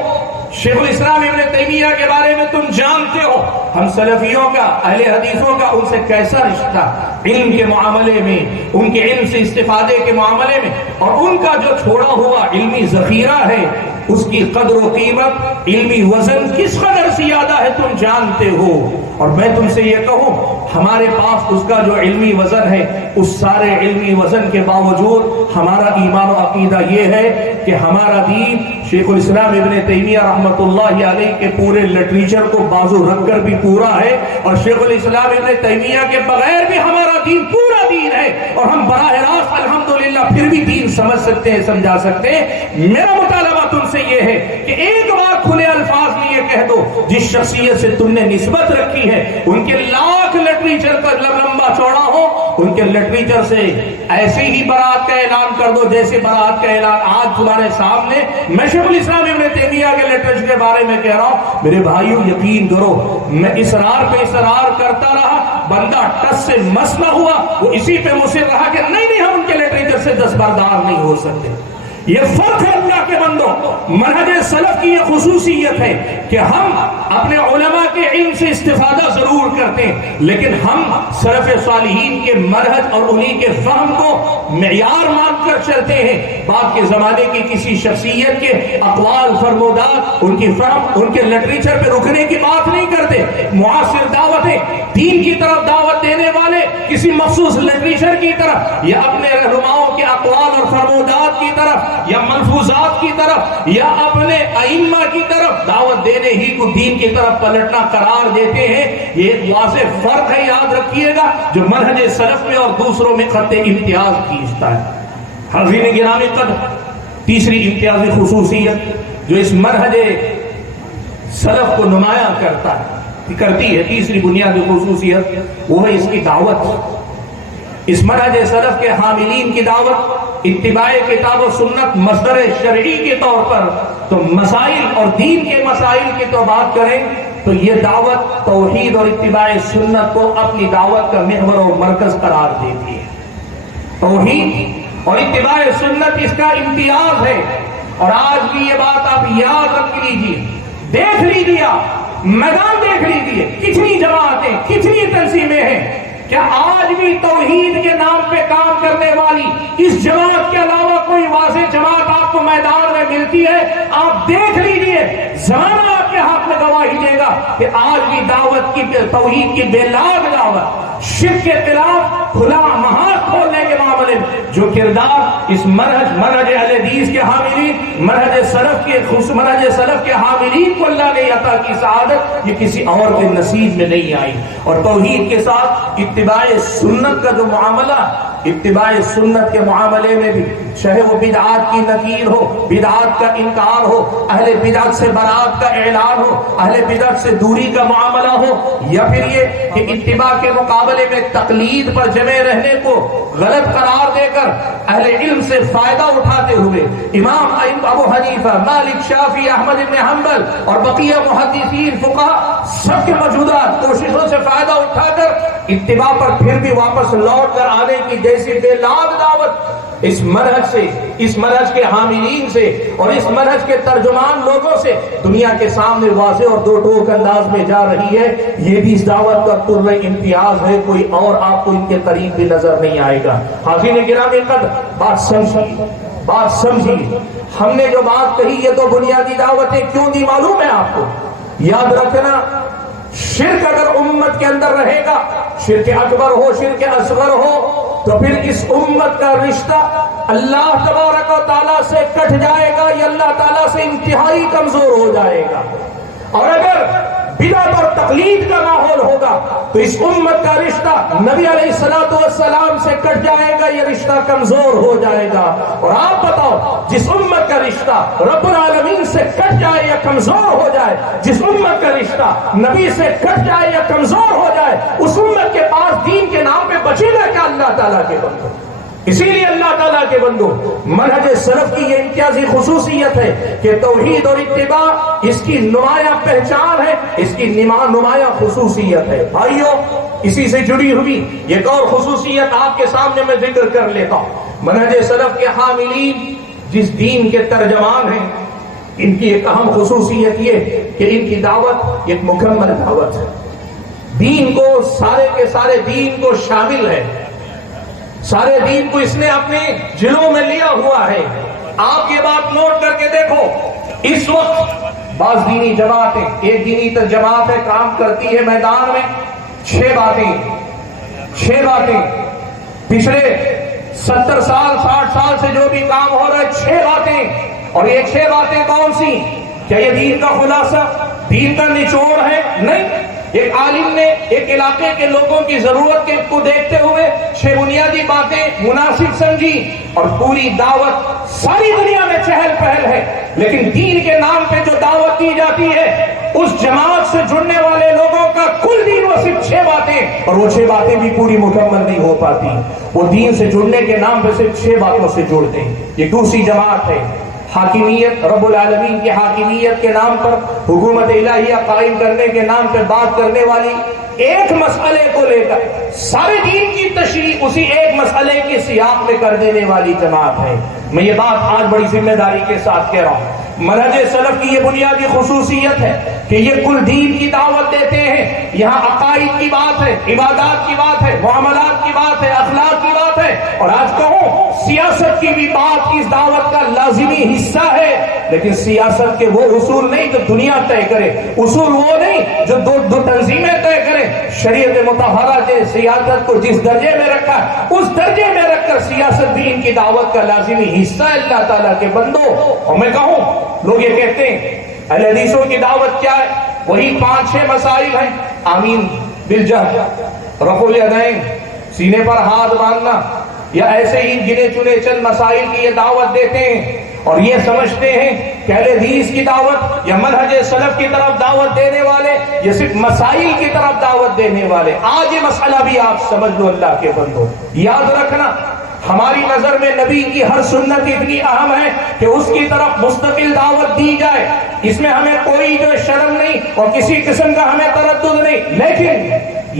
شیخ الاسلام ابن تیمیہ کے بارے میں تم جانتے ہو ہم سلفیوں کا، اہل حدیثوں کا ان سے کیسا رشتہ علم کے معاملے میں، ان کے علم سے استفادے کے معاملے میں، اور ان کا جو چھوڑا ہوا علمی ذخیرہ ہے اس کی قدر و قیمت، علمی وزن کس قدر زیادہ ہے تم جانتے ہو. اور میں تم سے یہ کہوں ہمارے پاس اس کا جو علمی وزن ہے، اس سارے علمی وزن کے باوجود ہمارا ایمان و عقیدہ یہ ہے کہ ہمارا دین شیخ الاسلام ابن تیمیہ رحمۃ اللہ علیہ کے پورے لٹریچر کو بازو رکھ کر بھی پورا ہے، اور شیخ الاسلام ابن تیمیہ کے بغیر بھی ہمارا دین پورا دین ہے، اور ہم براہ راست الحمدللہ پھر بھی دین سمجھ سکتے ہیں، سمجھا سکتے ہیں. میرا مطالبہ تم سے یہ ہے کہ ایک بار کھلے الفاظ میں یہ کہہ دو، جس شخصیت سے تم نے نسبت رکھی ہے ان کے لاکھ لٹریچر کا لمبا چوڑا ہو، ان کے لٹریچر سے ایسے ہی برات کا اعلان کر دو جیسے برات کا اعلان آج تمہارے سامنے میں شیخ الاسلام ابن تیمیہ کے لٹریچر کے بارے میں کہہ رہا ہوں. میرے بھائیوں یقین کرو، میں اصرار پہ اصرار کرتا رہا، بندہ ٹس سے مس نہ ہوا، وہ اسی پہ مصر رہا کہ نہیں ہم ان کے لٹریچر سے دستبردار نہیں ہو سکتے. یہ فرق ہے اللہ کے بندوں. منہج سلف کی یہ خصوصیت ہے کہ ہم اپنے علماء کے علم سے استفادہ ضرور کرتے ہیں، لیکن ہم سلف صالحین کے منہج اور انہی کے فہم کو معیار مان کر چلتے ہیں. بعد کے زمانے کی کسی شخصیت کے اقوال فرمودات، ان کی فہم، ان کے لٹریچر پہ رکنے کی بات نہیں کرتے. معاصر دعوتیں دین کی طرف دعوت دینے والے کسی مخصوص لٹریچر کی طرف یا اپنے رہنماؤں کے اقوال اور فرمودات کی طرف یا ملفوظات کی طرف یا اپنے ائمہ کی طرف دعوت دینے ہی کو دین کی طرف پلٹنا قرار دیتے ہیں. یہ ایک واضح فرق ہے، یاد رکھیے گا، جو منہج سلف میں اور دوسروں میں خط امتیاز کھینچتا ہے. حاضرین گرامی قدر، تیسری امتیازی خصوصیت جو اس منہج سلف کو نمایاں کرتی ہے، تیسری بنیادی خصوصیت وہ ہے اس کی دعوت. اس منہج سلف کے حاملین کی دعوت اتباع کتاب و سنت مصدر شرعی کے طور پر، تو مسائل اور دین کے مسائل کی تو بات کریں تو یہ دعوت توحید اور اتباع سنت کو اپنی دعوت کا محور و مرکز قرار دیتی ہے. توحید اور اتباع سنت اس کا امتیاز ہے. اور آج بھی یہ بات آپ یاد رکھ لیجیے، دیکھ لیجیے، میدان دیکھ دیکھ لیجیے کتنی جماعتیں کتنی تنظیمیں ہیں، کیا آج بھی توحید کے نام پہ کام کرنے والی اس جماعت کے علاوہ کوئی واضح جماعت آپ کو میدان میں ملتی ہے؟ آپ دیکھ لیجیے، زمانہ آپ کے ہاتھ میں گواہی دے گا کہ آج بھی دعوت کی توحید کی بے لاگ دعوت، شرک کے خلاف کھلا محاذ کھولنے کے معاملے میں جو کردار اس منہج اہل حدیث کے حاملین، منہج سلف کے حاملین کو اللہ نے عطا کی سعادت، یہ کسی اور کے نصیب میں نہیں آئی۔ اور توحید کے ساتھ اتباع سنت کا جو معاملہ، اتباع سنت کے معاملے میں بھی چاہے وہ بدعات کی نکیر ہو، بدعات کا انکار ہو، اہل بدعت سے برات کا اعلان ہو، اہل بدعت سے دوری کا معاملہ ہو، یا پھر یہ کہ اتباع کے مقابلے میں تقلید پر جمے رہنے کو غلط قرار دے کر اہل علم سے فائدہ اٹھاتے ہوئے امام ابو حنیفہ، مالک، شافعی، احمد بن حنبل اور بقیہ محدثین، فقہاء سب کے موجودہ کوششوں سے فائدہ اٹھا کر اتباع پر پھر بھی واپس لوٹ کر آنے کی جیسی بے لاگ دعوت اس منہج سے، اس منہج کے حاملین سے اور اس منہج کے ترجمان لوگوں سے دنیا کے سامنے واضح اور دو ٹوک انداز میں جا رہی ہے، یہ بھی اس دعوت کا طر امتیاز ہے، کوئی اور آپ کو ان کے قریب بھی نظر نہیں آئے گا۔ حاضرین گرامی قدر، بات سمجھیے، ہم نے جو بات کہی یہ تو بنیادی دعوتیں کیوں دی معلوم ہے آپ کو؟ یاد رکھنا، شرک اگر امت کے اندر رہے گا، شرک اکبر ہو، شرک اصغر ہو، تو پھر اس امت کا رشتہ اللہ تبارک و تعالیٰ سے کٹ جائے گا، یا اللہ تعالیٰ سے انتہائی کمزور ہو جائے گا۔ اور اگر بدعت اور تقلید کا ماحول ہوگا تو اس امت کا رشتہ نبی علیہ الصلوۃ والسلام سے کٹ جائے گا، یہ رشتہ کمزور ہو جائے گا۔ اور آپ بتاؤ، جس امت کا رشتہ رب العالمین سے کٹ جائے یا کمزور ہو جائے، جس امت کا رشتہ نبی سے کٹ جائے یا کمزور ہو جائے، اس امت کے پاس دین کے نام پہ بچے گا کیا اللہ تعالیٰ کے بندوں؟ اسی لیے اللہ تعالیٰ کے بندوں، منہج سلف کی یہ امتیازی خصوصیت ہے کہ توحید اور اتباع اس کی نمایاں پہچان ہے، اس کی نمایاں خصوصیت ہے۔ بھائیو، اسی سے جڑی ہوئی ایک اور خصوصیت آپ کے سامنے میں ذکر کر لیتا ہوں۔ منہج سلف کے حاملین جس دین کے ترجمان ہیں، ان کی ایک اہم خصوصیت یہ کہ ان کی دعوت ایک مکمل دعوت ہے، دین کو سارے کے سارے دین کو شامل ہے، سارے دین کو اس نے اپنے جلوں میں لیا ہوا ہے۔ آپ یہ بات نوٹ کر کے دیکھو، اس وقت بعض دینی جماعتیں، ایک دینی جماعت ہے کام کرتی ہے میدان میں، 6 باتیں پچھلے 70 سال 60 سال سے جو بھی کام ہو رہا ہے، 6 باتیں، اور یہ 6 باتیں کون سی؟ کیا یہ دین کا خلاصہ، دین کا نچوڑ ہے؟ نہیں، ایک عالم نے ایک علاقے کے لوگوں کی ضرورت کو دیکھتے ہوئے 6 بنیادی باتیں مناسب سمجھی، اور پوری دعوت ساری دنیا میں چہل پہل ہے، لیکن دین کے نام پہ جو دعوت دی جاتی ہے اس جماعت سے جڑنے والے لوگوں کا کل دین وہ صرف 6 باتیں، اور وہ 6 باتیں بھی پوری مکمل نہیں ہو پاتی۔ وہ دین سے جڑنے کے نام پہ صرف 6 باتوں سے جڑتے ہیں۔ یہ دوسری جماعت ہے، حاکمیت، رب العالمین کی حاکمیت کے نام پر حکومت الہیہ قائم کرنے کے نام پہ بات کرنے والی، ایک مسئلے کو لے کر سارے دین کی تشریح اسی ایک مسئلے کی سیاق میں کر دینے والی جماعت ہے۔ میں یہ بات آج بڑی ذمہ داری کے ساتھ کہہ رہا ہوں۔ منہج سلف کی یہ بنیادی خصوصیت ہے کہ یہ کل دین کی دعوت دیتے ہیں، یہاں عقائد کی بات ہے، عبادات کی بات ہے، معاملات کی بات ہے، اخلاق کی بات ہے، اور آج کہوں سیاست کی بھی بات اس دعوت کا لازمی حصہ ہے، لیکن سیاست کے وہ اصول نہیں جو دنیا طے کرے، اصول وہ نہیں جو دو تنظیمیں طے کریں۔ شریعت مطہرہ نے سیاست کو جس درجے میں رکھا اس درجے میں رکھ کر سیاست بھی ان کی دعوت کا لازمی حصہ ہے اللہ تعالیٰ کے بندوں۔ اور میں کہوں، لوگ یہ کہتے ہیں اہل حدیثوں کی دعوت کیا ہے؟ وہی 5-6 مسائل ہیں، آمین بالجہر، رفع الیدین، سینے پر ہاتھ باندھنا، یا ایسے ہی گنے چنے چند مسائل کی یہ دعوت دیتے ہیں، اور یہ سمجھتے ہیں کہ اہل حدیث کی دعوت یا منہج سلف کی طرف دعوت دینے والے یہ صرف مسائل کی طرف دعوت دینے والے۔ آج یہ مسئلہ بھی آپ سمجھ لو اللہ کے بندو، یاد رکھنا، ہماری نظر میں نبی کی ہر سنت اتنی اہم ہے کہ اس کی طرف مستقل دعوت دی جائے، اس میں ہمیں کوئی جو شرم نہیں اور کسی قسم کا ہمیں تردد نہیں، لیکن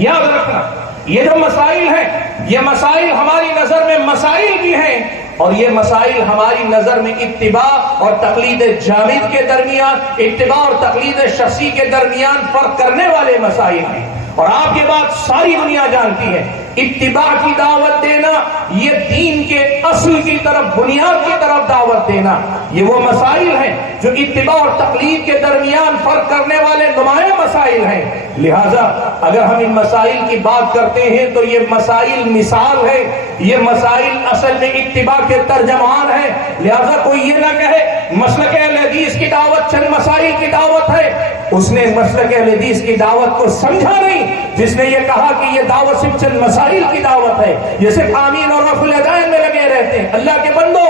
یاد رکھنا یہ جو مسائل ہیں، یہ مسائل ہماری نظر میں مسائل بھی ہیں، اور یہ مسائل ہماری نظر میں اتباع اور تقلید جامد کے درمیان، اتباع اور تقلید شخصی کے درمیان فرق کرنے والے مسائل ہیں، اور آپ یہ بات ساری دنیا جانتی ہے۔ اتباع کی دعوت دینا، یہ دین کے اصل کی طرف، بنیاد کی طرف دعوت دینا، یہ وہ مسائل ہیں جو اتباع اور تقلید کے درمیان فرق کرنے والے نمایاں مسائل ہیں۔ لہذا اگر ہم ان مسائل کی بات کرتے ہیں تو یہ مسائل مثال ہے، یہ مسائل اصل میں اتباع کے ترجمان ہیں۔ لہذا کوئی یہ نہ کہے مسلک اہل حدیث کی دعوت چند مسائل کی دعوت ہے، اس نے مسلک اہل حدیث کی دعوت کو سمجھا نہیں جس نے یہ کہا کہ یہ دعوت صرف چند مسائل کی دعوت ہے، یہ صرف آمین اور رفع الیدین میں لگے رہتے ہیں۔ اللہ کے بندو،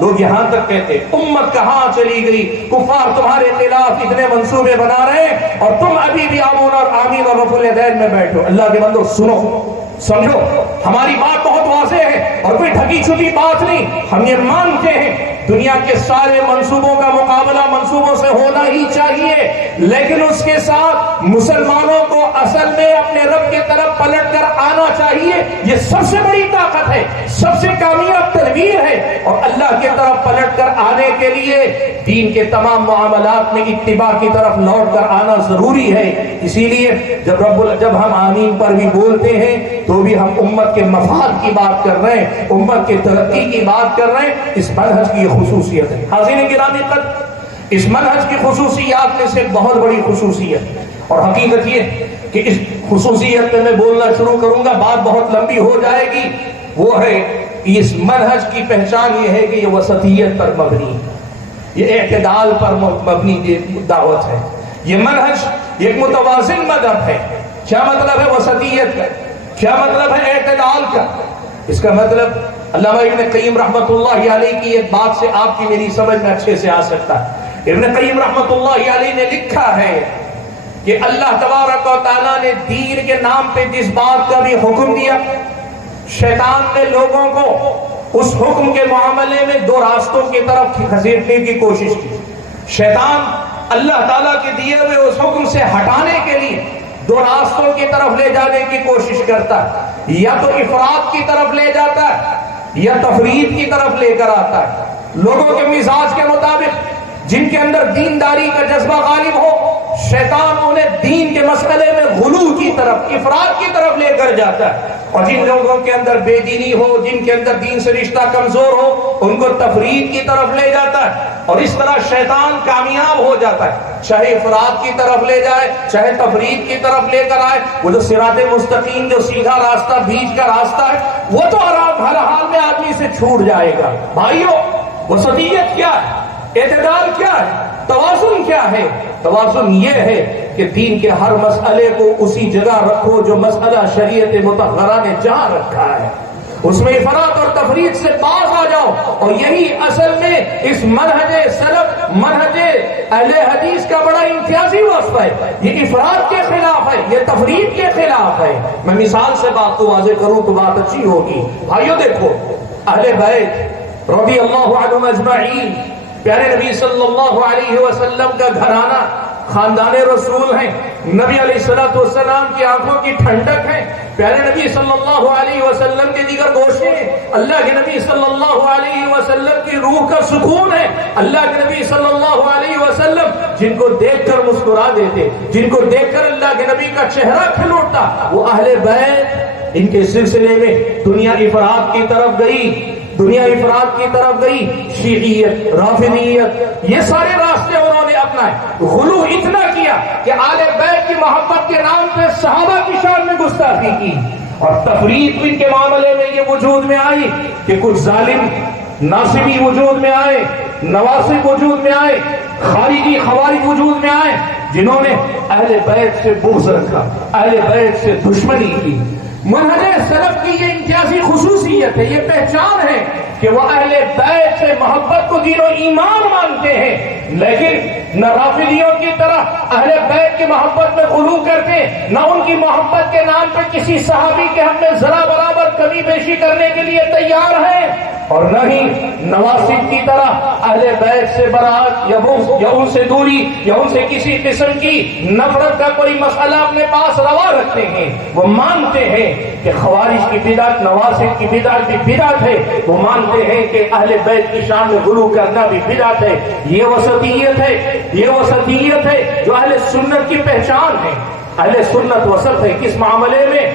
لوگ یہاں تک کہتے امت کہاں چلی گئی، کفار تمہارے خلاف اتنے منصوبے بنا رہے ہیں اور تم ابھی بھی آمین اور رفع الیدین میں بیٹھو۔ اللہ کے بندو سنو، سمجھو، ہماری بات بہت واضح ہے اور کوئی ڈھکی چھپی بات نہیں۔ ہم یہ مانتے ہیں دنیا کے سارے منصوبوں کا مقابلہ منصوبوں سے ہونا ہی چاہیے، لیکن اس کے ساتھ مسلمانوں کو اصل میں اپنے رب کی طرف پلٹ کر آنا چاہیے۔ یہ سب سے بڑی طاقت ہے، سب سے کامیاب تدبیر ہے، اور اللہ کی طرف پلٹ کر آنے کے لیے دین کے تمام معاملات میں اتباع کی طرف لوٹ کر آنا ضروری ہے۔ اسی لیے جب ہم آمین پر بھی بولتے ہیں تو بھی ہم امت کے مفاد کی بات کر رہے ہیں، امت کے ترقی کی بات کر رہے ہیں۔ اس منہج کی خصوصیت ہے حاضرین گرامی قدر، اس منہج کی خصوصیات میں سے بہت بڑی خصوصیت، اور حقیقت یہ کہ اس خصوصیت پہ میں بولنا شروع کروں گا بات بہت لمبی ہو جائے گی، وہ ہے اس منہج کی پہچان یہ ہے کہ یہ وسطیت پر مبنی ہے، یہ اعتدال پر مبنی دعوت ہے۔ یہ منہج ایک متوازن مذہب ہے۔ کیا مطلب ہے وسطیت کا؟ کیا مطلب ہے اعتدال کا؟ اس کا مطلب علامہ ابن قیم رحمۃ اللہ علیہ کی ایک بات سے آپ کی میری سمجھ میں اچھے سے آ سکتا ہے۔ ابن قیم رحمۃ اللہ علیہ نے لکھا ہے کہ اللہ تبارک و تعالیٰ نے دین کے نام پہ جس بات کا بھی حکم دیا، شیطان نے لوگوں کو اس حکم کے معاملے میں دو راستوں کی طرف گھسیٹنے کی کوشش کی۔ شیطان اللہ تعالیٰ کے دیے ہوئے اس حکم سے ہٹانے کے لیے دو راستوں کی طرف لے جانے کی کوشش کرتا ہے، یا تو افراط کی طرف لے جاتا ہے یا تفرید کی طرف لے کر آتا ہے۔ لوگوں کے مزاج کے مطابق جن کے اندر دینداری کا جذبہ غالب ہو، شیطان انہیں دین کے مسئلے میں غلو کی طرف، افراط کی طرف لے کر جاتا ہے، اور جن لوگوں کے اندر بے دینی ہو، جن کے اندر دین سے رشتہ کمزور ہو، ان کو تفرید کی طرف لے جاتا ہے، اور اس طرح شیطان کامیاب ہو جاتا ہے، چاہے افراط کی طرف لے جائے چاہے تفرید کی طرف لے کر آئے۔ وہ جو صراط مستقیم، جو سیدھا راستہ، بیچ کا راستہ ہے، وہ تو ہر حال میں آدمی سے چھوٹ جائے گا۔ بھائیو، وسطیت کیا ہے؟ اعتدال کیا ہے؟ توازن کیا ہے؟ توازن یہ ہے کہ دین کے ہر مسئلے کو اسی جگہ رکھو جو مسئلہ شریعت مطہرہ نے جہاں رکھا ہے، اس میں افراط اور تفرید سے باز آ جاؤ، اور یہی اصل میں اس منہج سلف، منہج اہل حدیث کا بڑا امتیازی وصف ہے۔ یہ افراط کے خلاف ہے، یہ تفرید کے خلاف ہے۔ میں مثال سے بات کو واضح کروں تو بات اچھی ہوگی۔ بھائیو دیکھو، اہل بیت رضی اللہ عنہم اجمعین، پیارے نبی صلی اللہ علیہ وسلم کا گھرانہ، خاندان رسول ہیں، نبی علیہ الصلوۃ والسلام کی آنکھوں کی ٹھنڈک ہیں، پیارے نبی صلی اللہ علیہ وسلم کے دیگر گوشے ہیں، اللہ کے نبی صلی اللہ علیہ وسلم کی روح کا سکون ہے، اللہ کے نبی صلی اللہ علیہ وسلم جن کو دیکھ کر مسکرا دیتے، جن کو دیکھ کر اللہ کے نبی کا چہرہ کھل اٹھتا، وہ اہل بیت۔ ان کے سلسلے میں دنیا افراط کی طرف گئی، دنیا افراد کی طرف گئی، شیعیت، رافضیت، یہ سارے راستے انہوں نے اپنائے، غلو اتنا کیا کہ آل بیت کی محبت کے نام پہ صحابہ کی شان میں گستاخی کی، اور تفرید ان کے معاملے میں یہ وجود میں آئی کہ کچھ ظالم ناصبی وجود میں آئے، نواسب وجود میں آئے، خارجی خوارج وجود میں آئے، جنہوں نے اہل بیت سے بغض رکھا، اہل بیت سے دشمنی کی۔ منہج سلف کی یہ امتیازی خصوصیت ہے، یہ پہچان ہے کہ وہ اہل بیت سے محبت کو دین و ایمان مانتے ہیں، لیکن نہ رافضیوں کی طرح اہل بیت کی محبت میں غلو کرتے، نہ ان کی محبت کے نام پہ کسی صحابی کے ہم میں ذرا برابر کمی بیشی کرنے کے لیے تیار ہیں۔ اور نہ ہی نواسب کی طرح اہل بیت سے برات یا ان سے دوری یا ان سے کسی قسم کی نفرت کا کوئی مسئلہ اپنے پاس روا رکھتے ہیں۔ وہ مانتے ہیں کہ خوارج کی بدعت، نواسب کی بدعت بھی بدعت ہے، وہ مانتے ہیں کہ اہل بیت کی شان میں غلو کرنا بھی بدعت ہے۔ یہ وسطیت ہے، یہ وسطیت ہے جو اہل سنت کی پہچان ہے۔ اہل سنت وسط ہے کس معاملے میں؟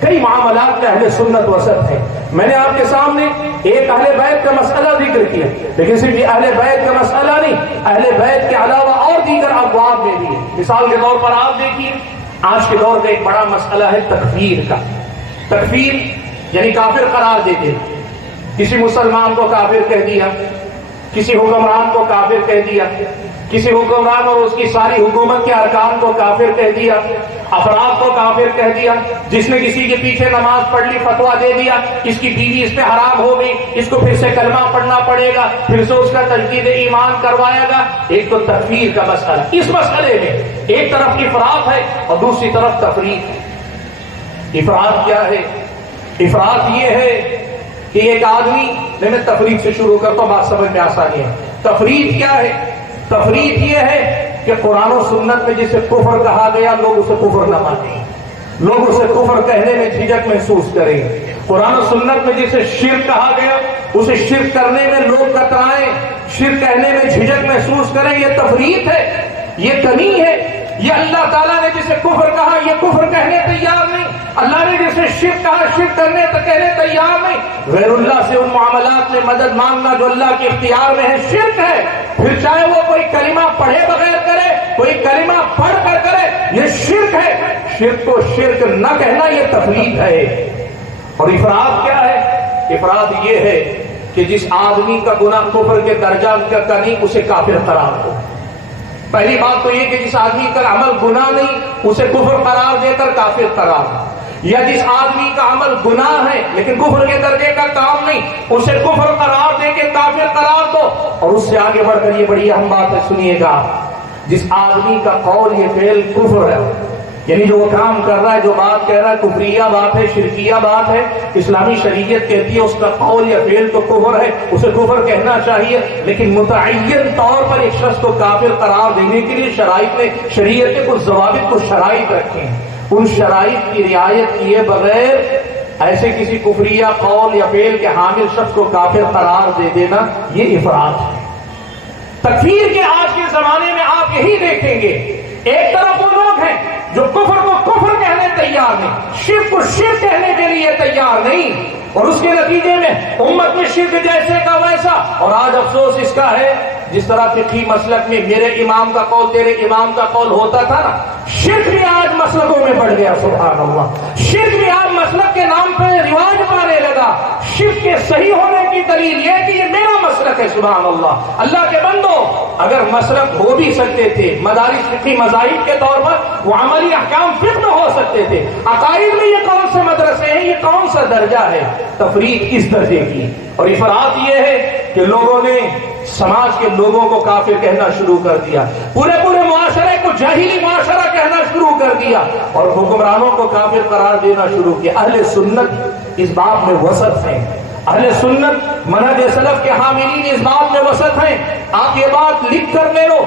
کئی معاملات میں اہل سنت وسط ہے۔ میں نے آپ کے سامنے ایک اہل بیت کا مسئلہ ذکر کیا، لیکن صرف یہ اہل بیت کا مسئلہ نہیں، اہل بیت کے علاوہ اور دیگر ابواب میں بھی ہے۔ مثال کے طور پر آپ دیکھیے آج کے دور کا ایک بڑا مسئلہ ہے تکفیر کا۔ تکفیر یعنی کافر قرار دے دے، کسی مسلمان کو کافر کہہ دیا، کسی حکمران کو کافر کہہ دیا، کسی حکمران اور اس کی ساری حکومت کے ارکان کو کافر کہہ دیا، افراد کو کافر کہہ دیا، جس نے کسی کے پیچھے نماز پڑھ لی فتویٰ دے دیا، اس کی بیوی اس پہ حرام ہو گئی، اس کو پھر سے کلمہ پڑھنا پڑے گا، پھر سے اس کا تجدید ایمان کروایا گا۔ ایک تو تکفیر کا مسئلہ، اس مسئلے میں ایک طرف افراط ہے اور دوسری طرف تفریق ہے۔ افراط کیا ہے؟ افراط یہ ہے کہ ایک آدمی، میں تفریق سے شروع کرتا ہوں، بات سمجھ میں آسانی ہے۔ تفریق کیا ہے؟ تفریق یہ ہے کہ قرآن و سنت میں جسے کفر کہا گیا لوگ اسے کفر نہ مانیں، لوگ اسے کفر کہنے میں جھجک محسوس کریں۔ قرآن و سنت میں جسے شرک کہا گیا اسے شرک کرنے میں لوگ کترائیں، شرک کہنے میں جھجک محسوس کریں۔ یہ تفریق ہے، یہ کمی ہے۔ یہ اللہ تعالیٰ نے جسے کفر کہا یہ کفر کہنے تیار نہیں، اللہ نے جسے شرک کہا شرک کرنے کہنے تیار نہیں۔ غیر اللہ سے ان معاملات میں مدد مانگنا جو اللہ کے اختیار میں ہے شرک ہے، پھر چاہے وہ کوئی کلمہ پڑھے بغیر کرے، کوئی کلمہ پڑھ کر کرے، یہ شرک ہے۔ شرک کو شرک نہ کہنا یہ تفریق ہے۔ اور افراط کیا ہے؟ افراط یہ ہے کہ جس آدمی کا گناہ کفر کے درجہ کا نہیں اسے کافر قرار ہو۔ پہلی بات تو یہ کہ جس آدمی کا عمل گناہ نہیں اسے کفر قرار دے کر کافر قرار دو، یا جس آدمی کا عمل گناہ ہے لیکن کفر کے درجے کا کام نہیں اسے کفر قرار دے کے کافر قرار دو۔ اور اس سے آگے بڑھ کر یہ بڑی اہم بات ہے، سنیے گا، جس آدمی کا قول یہ فعل کفر ہے، یعنی جو وہ کام کر رہا ہے، جو بات کہہ رہا ہے کفریہ بات ہے، شرکیہ بات ہے، اسلامی شریعت کہتی ہے اس کا قول یا فعل تو کفر ہے، اسے کفر کہنا چاہیے، لیکن متعین طور پر ایک شخص کو کافر قرار دینے کے لیے شرائط نے، شریعت کے کچھ ضوابط، کچھ شرائط رکھے ہیں۔ ان شرائط کی رعایت کیے بغیر ایسے کسی کفریہ قول یا فعل کے حامل شخص کو کافر قرار دے دینا یہ افراط ہے۔ تکفیر کے آج کے زمانے میں آپ یہی دیکھیں گے، ایک طرف وہ لوگ ہیں جو کفر کو کفر کہنے تیار نہیں، شرک کو شرک کہنے کے لیے تیار نہیں، اور اس کے نتیجے میں امت میں شرک جیسے کا ویسا۔ اور آج افسوس اس کا ہے، جس طرح فقہی مسلک میں میرے امام کا قول تیرے امام کا قول ہوتا تھا نا، شرک بھی آج مسلکوں میں بڑھ گیا۔ سبحان اللہ، شرک بھی آج مسلک کے نام پہ رواج پانے لگا۔ شرک کے صحیح ہونے کی دلیل یہ کہ یہ میرا مسلک ہے۔ سبحان اللہ، اللہ کے بندو، اگر مسلک ہو بھی سکتے تھے، مدارس فقہی مذاہب کے طور پر وہ عملی احکام فقہ میں ہو سکتے تھے، عقائد میں یہ کون سے مدرسے ہیں، یہ کون سا درجہ ہے؟ تفریق اس درجے کی۔ اور افراط یہ ہے کہ لوگوں نے سماج کے لوگوں کو کافر کہنا شروع کر دیا، پورے معاشرے کو جاہلی معاشرہ کہنا شروع کر دیا، اور حکمرانوں کو کافر قرار دینا شروع کیا۔ اہل سنت اس بات میں وسط ہیں، اہل سنت منہج سلف کے حاملین اس بات میں وسط ہیں۔ آپ یہ بات لکھ کر لے لو،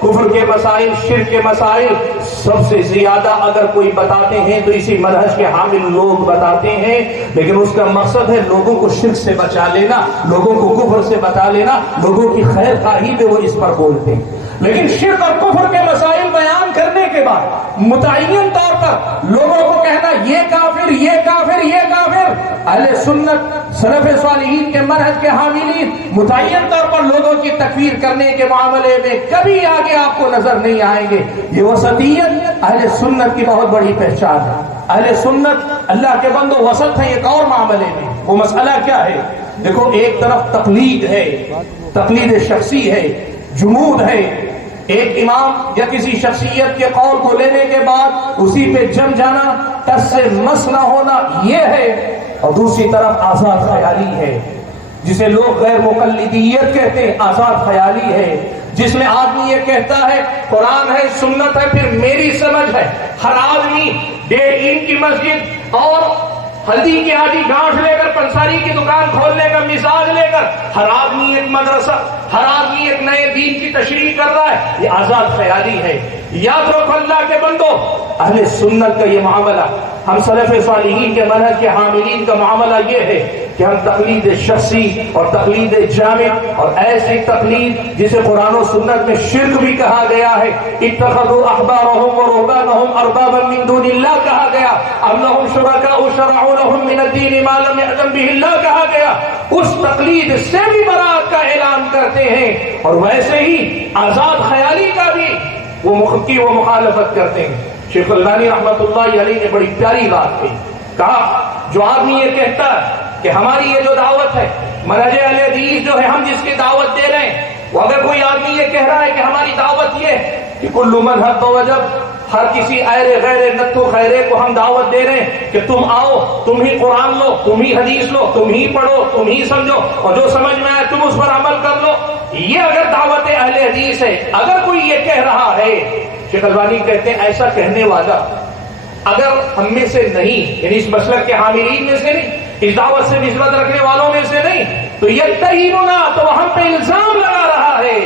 کفر کے مسائل، شرک کے مسائل سب سے زیادہ اگر کوئی بتاتے ہیں تو اسی منہج کے حامل لوگ بتاتے ہیں، لیکن اس کا مقصد ہے لوگوں کو شرک سے بچا لینا، لوگوں کو کفر سے بچا لینا، لوگوں کی خیر خواہی میں وہ اس پر بولتے ہیں۔ لیکن شرک اور کفر کے مسائل بیان کرنے کے بعد متعین طور پر لوگوں کو کہنا یہ کافر، یہ کافر، یہ کافر، اہل سنت سلف صالحین کے منہج کے حاملین متعین طور پر لوگوں کی تکفیر کرنے کے معاملے میں کبھی آگے آپ کو نظر نہیں آئیں گے۔ یہ وسطیت اہل سنت کی بہت بڑی پہچان ہے۔ اہل سنت اللہ کے بندو وسط ہیں ایک اور معاملے میں۔ وہ مسئلہ کیا ہے؟ دیکھو، ایک طرف تقلید ہے، تقلید شخصی ہے، جمود ہے، ایک امام یا کسی شخصیت کے قول کو لینے کے بعد اسی پہ جم جانا، ٹس سے مس نہ ہونا، یہ ہے۔ اور دوسری طرف آزاد خیالی ہے، جسے لوگ غیر مقلدیت کہتے ہیں، آزاد خیالی ہے، جس میں آدمی یہ کہتا ہے قرآن ہے، سنت ہے، پھر میری سمجھ ہے۔ ہر آدمی 1.5 اینٹ کی مسجد اور ہلدی کی آدھی گانٹھ لے کر پنساری کی دکان کھولنے کا مزاج لے کر ہر آدمی ایک مدرسہ، ہر آدمی ایک نئے دین کی تشریح کر رہا ہے، یہ آزاد خیالی ہے۔ یاد رکھو اللہ کے بندو، اہل سنت کا یہ معاملہ، ہم سلف صالحین کے منہج کے حاملین کا معاملہ یہ ہے کہ ہم تقلید شخصی اور تقلید جامع اور ایسی تقلید جسے قرآن و سنت میں شرک بھی کہا گیا ہے، اتخذوا احبارهم ورهبانهم اربابا من دون اللہ کہا گیا، ام لهم شرکاء شرعوا لهم من الدین ما لم یأذن به اللہ کہا گیا، اس تقلید سے بھی برات کا اعلان کرتے ہیں، اور ویسے ہی آزاد خیالی کا بھی وہ مخالفت کرتے ہیں۔ شیخ البانی رحمۃ اللہ علیہ نے بڑی پیاری بات کہی، کہا جو آدمی یہ کہتا ہے کہ ہماری یہ جو دعوت ہے، منہج اہل حدیث جو ہے، ہم جس کی دعوت دے رہے ہیں، وہ اگر کوئی آدمی یہ کہہ رہا ہے کہ ہماری دعوت یہ ہے کہ کل من حق وجب، ہر کسی ایرے غیر نتو خیرے کو ہم دعوت دے رہے ہیں کہ تم آؤ، تم ہی قرآن لو، تم ہی حدیث لو، تم ہی پڑھو، تم ہی سمجھو، اور جو سمجھ میں آئے تم اس پر عمل کر لو، یہ اگر دعوت اہل حدیث ہے، اگر کوئی یہ کہہ رہا ہے، شیخ البانی کہتے ہیں ایسا کہنے والا اگر ہم میں سے نہیں، یعنی اس مسلک کے حاملین میں سے نہیں، اس دعوت سے نسبت رکھنے والوں میں سے نہیں، تو یتہمنا، تو وہ ہم پہ الزام لگا رہا ہے،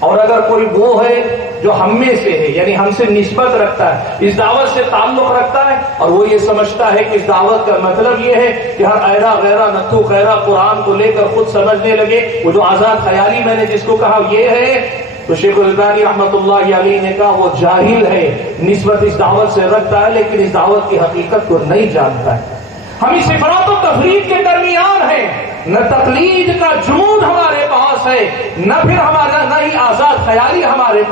اور اگر کوئی وہ ہے جو ہم میں سے ہے، یعنی ہم سے نسبت رکھتا ہے، اس دعوت سے تعلق رکھتا ہے، اور وہ یہ سمجھتا ہے کہ اس دعوت کا مطلب یہ ہے کہ ہر ایرا غیرہ نتو خیرہ قرآن کو لے کر خود سمجھنے لگے، وہ جو آزاد خیالی میں نے جس کو کہا یہ ہے، تو شیخ البانی رحمۃ اللہ علیہ نے کہا وہ جاہل ہے، نسبت اس دعوت سے رکھتا ہے لیکن اس دعوت کی حقیقت کو نہیں جانتا ہے۔ ہم اس افراط و تفریط کے درمیان ہیں، نہ تقلید کا جمود ہمارے پاس ہے، نہ پھر ہمارا نہ ہی آزاد خیالی ہمارے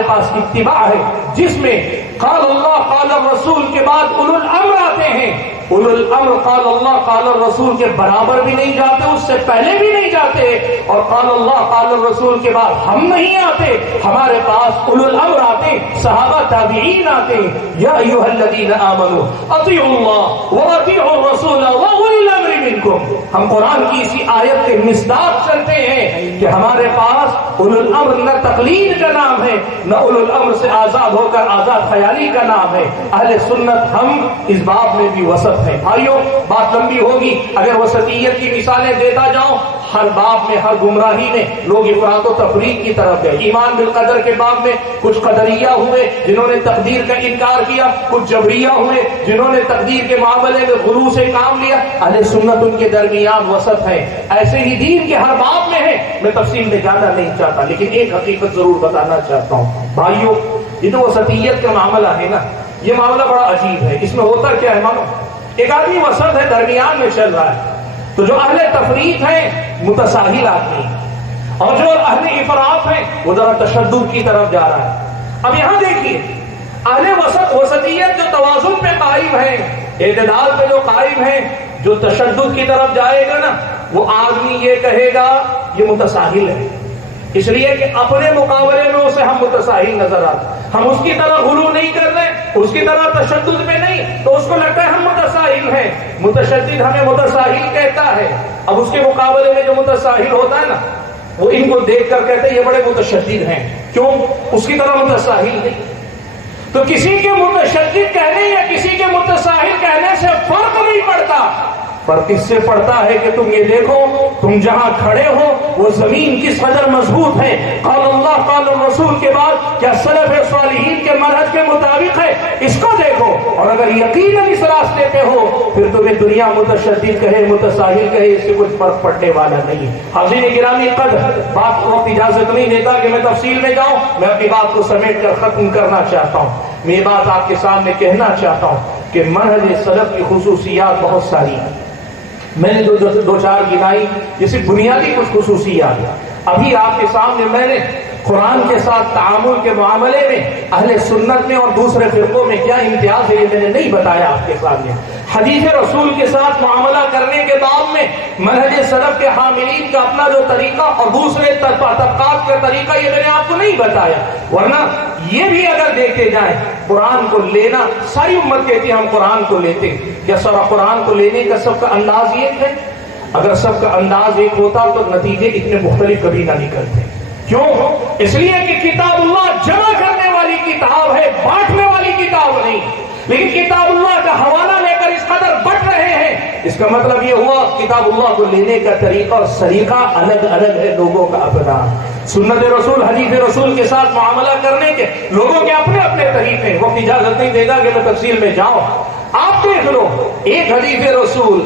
پاس اتباع ہے، جس میں قال اللہ قال الرسول کے بعد اولو الامر آتے ہیں، اولو الامر قال اللہ قال الرسول کے برابر بھی نہیں جاتے، اس سے پہلے بھی نہیں جاتے، اور قال اللہ قال الرسول کے بعد ہم نہیں آتے، ہمارے پاس اولو الامر آتے، صحابہ تابعین آتے، یا ایھا الذین آمنوا اطیعوا اللہ واطیعوا الرسول واولی الامر منکم۔ ہم قرآن کی اسی آیت کے مصداق چلتے ہیں کہ ہمارے پاس اولو الامر نہ تقلید کا نام ہے، نہ اولو الامر سے آزاد ہو کر آزاد خیالی کا نام ہے۔ اہل سنت ہم اس باب میں بھی وسط ہیں۔ بھائیو بات لمبی ہوگی، اگر وسطیت کی مثالیں دیتا جاؤں، ہر باب میں ہر گمراہی میں لوگ افراط و تفریط کی طرف گئے۔ ایمان بالقدر کے باب میں کچھ قدریہ ہوئے جنہوں نے تقدیر کا انکار کیا، کچھ جبریہ ہوئے جنہوں نے تقدیر کے معاملے میں غلو سے کام لیا۔ اہل سنت ان کے درمیان وسط ہے، ایسے ہی دین کے ہر باب میں ہے۔ میں تفصیل میں جانا نہیں چاہتا لیکن ایک حقیقت ضرور بتانا چاہتا ہوں۔ بھائیو یہ جو وسطیت کا معاملہ ہے نا، یہ معاملہ بڑا عجیب ہے۔ اس میں ہوتا کیا ہے مانو، ایک آدمی وسط ہے، درمیان میں چل رہا ہے، تو جو اہل تفریط ہیں متساہل آدمی، اور جو اہل افراط ہیں وہ ذرا تشدد کی طرف جا رہا ہے۔ اب یہاں دیکھیے، اہل وسطیت جو توازن پہ قائم ہے، اعتدال پہ جو قائم ہے، جو تشدد کی طرف جائے گا نا، وہ آدمی یہ کہے گا یہ متساہل ہے، اس لیے کہ اپنے مقابلے میں اسے ہم متساہل نظر آتے، ہم اس کی طرح غلو نہیں کر رہے، اس کی طرح تشدد میں نہیں، تو اس کو لگتا ہے ہم متساہل ہیں، متشدد ہمیں متساہل کہتا ہے۔ اب اس کے مقابلے میں جو متساہل ہوتا ہے نا، وہ ان کو دیکھ کر کہتے ہیں یہ بڑے متشدد ہیں، کیوں؟ اس کی طرح متساہل نہیں۔ تو کسی کے متشدد کہنے یا کسی کے متساہل کہنے سے فرق نہیں پڑتا، فرق اس سے پڑتا ہے کہ تم یہ دیکھو تم جہاں کھڑے ہو وہ زمین کس قدر مضبوط ہے، قال اللہ قال الرسول کے بعد کیا سلف صالحین کے منہج کے مطابق ہے، اس کو دیکھو، اور اگر یقیناً اس راستے پہ ہو پھر تمہیں دنیا متشدد کہے متساہل کہے اس سے کچھ فرق پڑنے والا نہیں ہے۔ حاضرین گرامی قدر، بات کو وقت اجازت نہیں دیتا کہ میں تفصیل میں جاؤں، میں اپنی بات کو سمیٹ کر ختم کرنا چاہتا ہوں۔ میں یہ بات آپ کے سامنے کہنا چاہتا ہوں کہ منہج سلف کی خصوصیات بہت ساری ہیں، میں نے دو چار گنائی، جیسے بنیادی کچھ خصوصیات۔ ابھی آپ کے سامنے میں نے قرآن کے ساتھ تعامل کے معاملے میں اہل سنت میں اور دوسرے فرقوں میں کیا امتیاز ہے یہ میں نے نہیں بتایا آپ کے سامنے۔ حدیث رسول کے ساتھ معاملہ کرنے کے بعد میں منہج سلف کے حاملین کا اپنا جو طریقہ اور دوسرے طبقات کا طریقہ یہ میں نے آپ کو نہیں بتایا، ورنہ یہ بھی اگر دیکھتے جائیں قرآن کو لینا، ساری امت کہتی ہے ہم قرآن کو لیتے، کیا سارا قرآن کو لینے کا سب کا انداز ایک ہے؟ اگر سب کا انداز ایک ہوتا تو نتیجے اتنے مختلف کبھی نہ نکلتے۔ کیوں؟ اس لیے کہ کتاب اللہ جمع کرنے والی کتاب ہے، بانٹنے والی کتاب نہیں۔ لیکن کتاب اللہ کا حوالہ لے کر اس قدر بٹ رہے ہیں، اس کا مطلب یہ ہوا کتاب اللہ کو لینے کا طریقہ اور سلیقہ الگ الگ ہے لوگوں کا اپنا۔ سنت رسول، حدیث رسول کے ساتھ معاملہ کرنے کے لوگوں کے اپنے اپنے طریقے ہیں، وہ اجازت نہیں دے گا کہ میں تفصیل میں جاؤں۔ آپ دیکھ لو ایک حدیث رسول،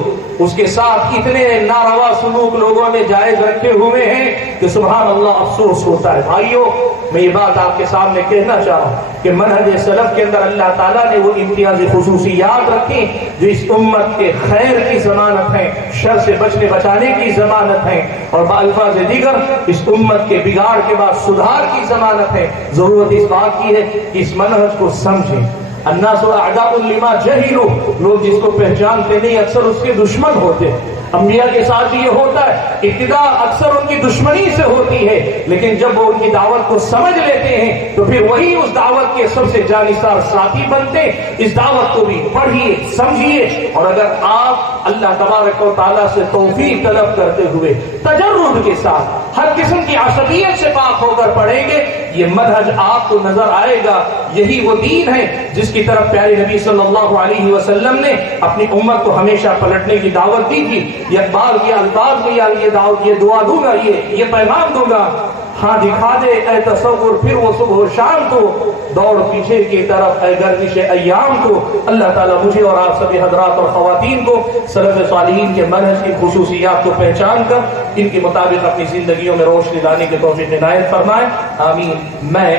اس کے ساتھ اتنے ناروا سلوک لوگوں نے جائز رکھے ہوئے ہیں کہ سبحان اللہ افسوس ہوتا ہے۔ بھائیو میں یہ بات آپ کے سامنے کہنا چاہ رہا ہوں کہ منہج سلف کے اندر اللہ تعالیٰ نے وہ امتیازی خصوصیات رکھی جو اس امت کے خیر کی ضمانت ہیں، شر سے بچنے بچانے کی ضمانت ہیں، اور بالفاظ دیگر اس امت کے بگاڑ کے بعد سدھار کی ضمانت ہے۔ ضرورت اس بات کی ہے کہ اس منہج کو سمجھیں۔ الناس اعداء لما جہلوا، لوگ جس کو پہچانتے نہیں اکثر اس کے دشمن ہوتے ہیں۔ انبیاء کے ساتھ یہ ہوتا ہے، ابتدا اکثر ان کی دشمنی سے ہوتی ہے، لیکن جب وہ ان کی دعوت کو سمجھ لیتے ہیں تو پھر وہی اس دعوت کے سب سے جانثار ساتھی بنتے۔ اس دعوت کو بھی پڑھیے، سمجھیے، اور اگر آپ اللہ تبارک و تعالیٰ سے توفیق طلب کرتے ہوئے تجرد کے ساتھ ہر قسم کی عصبیت سے پاک ہو کر پڑھیں گے، یہ منہج آپ کو نظر آئے گا۔ یہی وہ دین ہے جس کی طرف پیارے نبی صلی اللہ علیہ وسلم نے اپنی امت کو ہمیشہ پلٹنے کی دعوت دی تھی۔ یہ اقبال کے الفاظ میں یہ دعوت، یہ دعا دوں گا، یہ پیغام دوں گا، ہاں دکھا دے اے تصور پھر وہ صبح و شام کو، دوڑ پیچھے کی طرف اے گردش ایام کو۔ اللہ تعالیٰ مجھے اور آپ سبھی حضرات اور خواتین کو سلف صالحین کے منہج کی خصوصیات کو پہچان کر ان کے مطابق اپنی زندگیوں میں روشنی لانے کی توفیق عنایت فرمائے، آمین۔ میں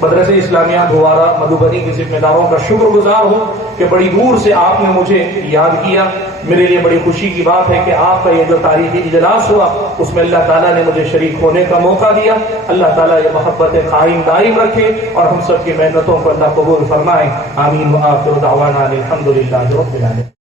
مدرسہ اسلامیہ بھوارا مدھوبنی کے ذمہ داروں کا شکر گزار ہوں کہ بڑی دور سے آپ نے مجھے یاد کیا۔ میرے لیے بڑی خوشی کی بات ہے کہ آپ کا یہ جو تاریخی اجلاس ہوا اس میں اللہ تعالیٰ نے مجھے شریک ہونے کا موقع دیا۔ اللہ تعالیٰ یہ محبت قائم دائم رکھے اور ہم سب کی محنتوں کو اللہ قبول فرمائے، آمین۔ وآخر دعوانا الحمدللہ رب العالمین۔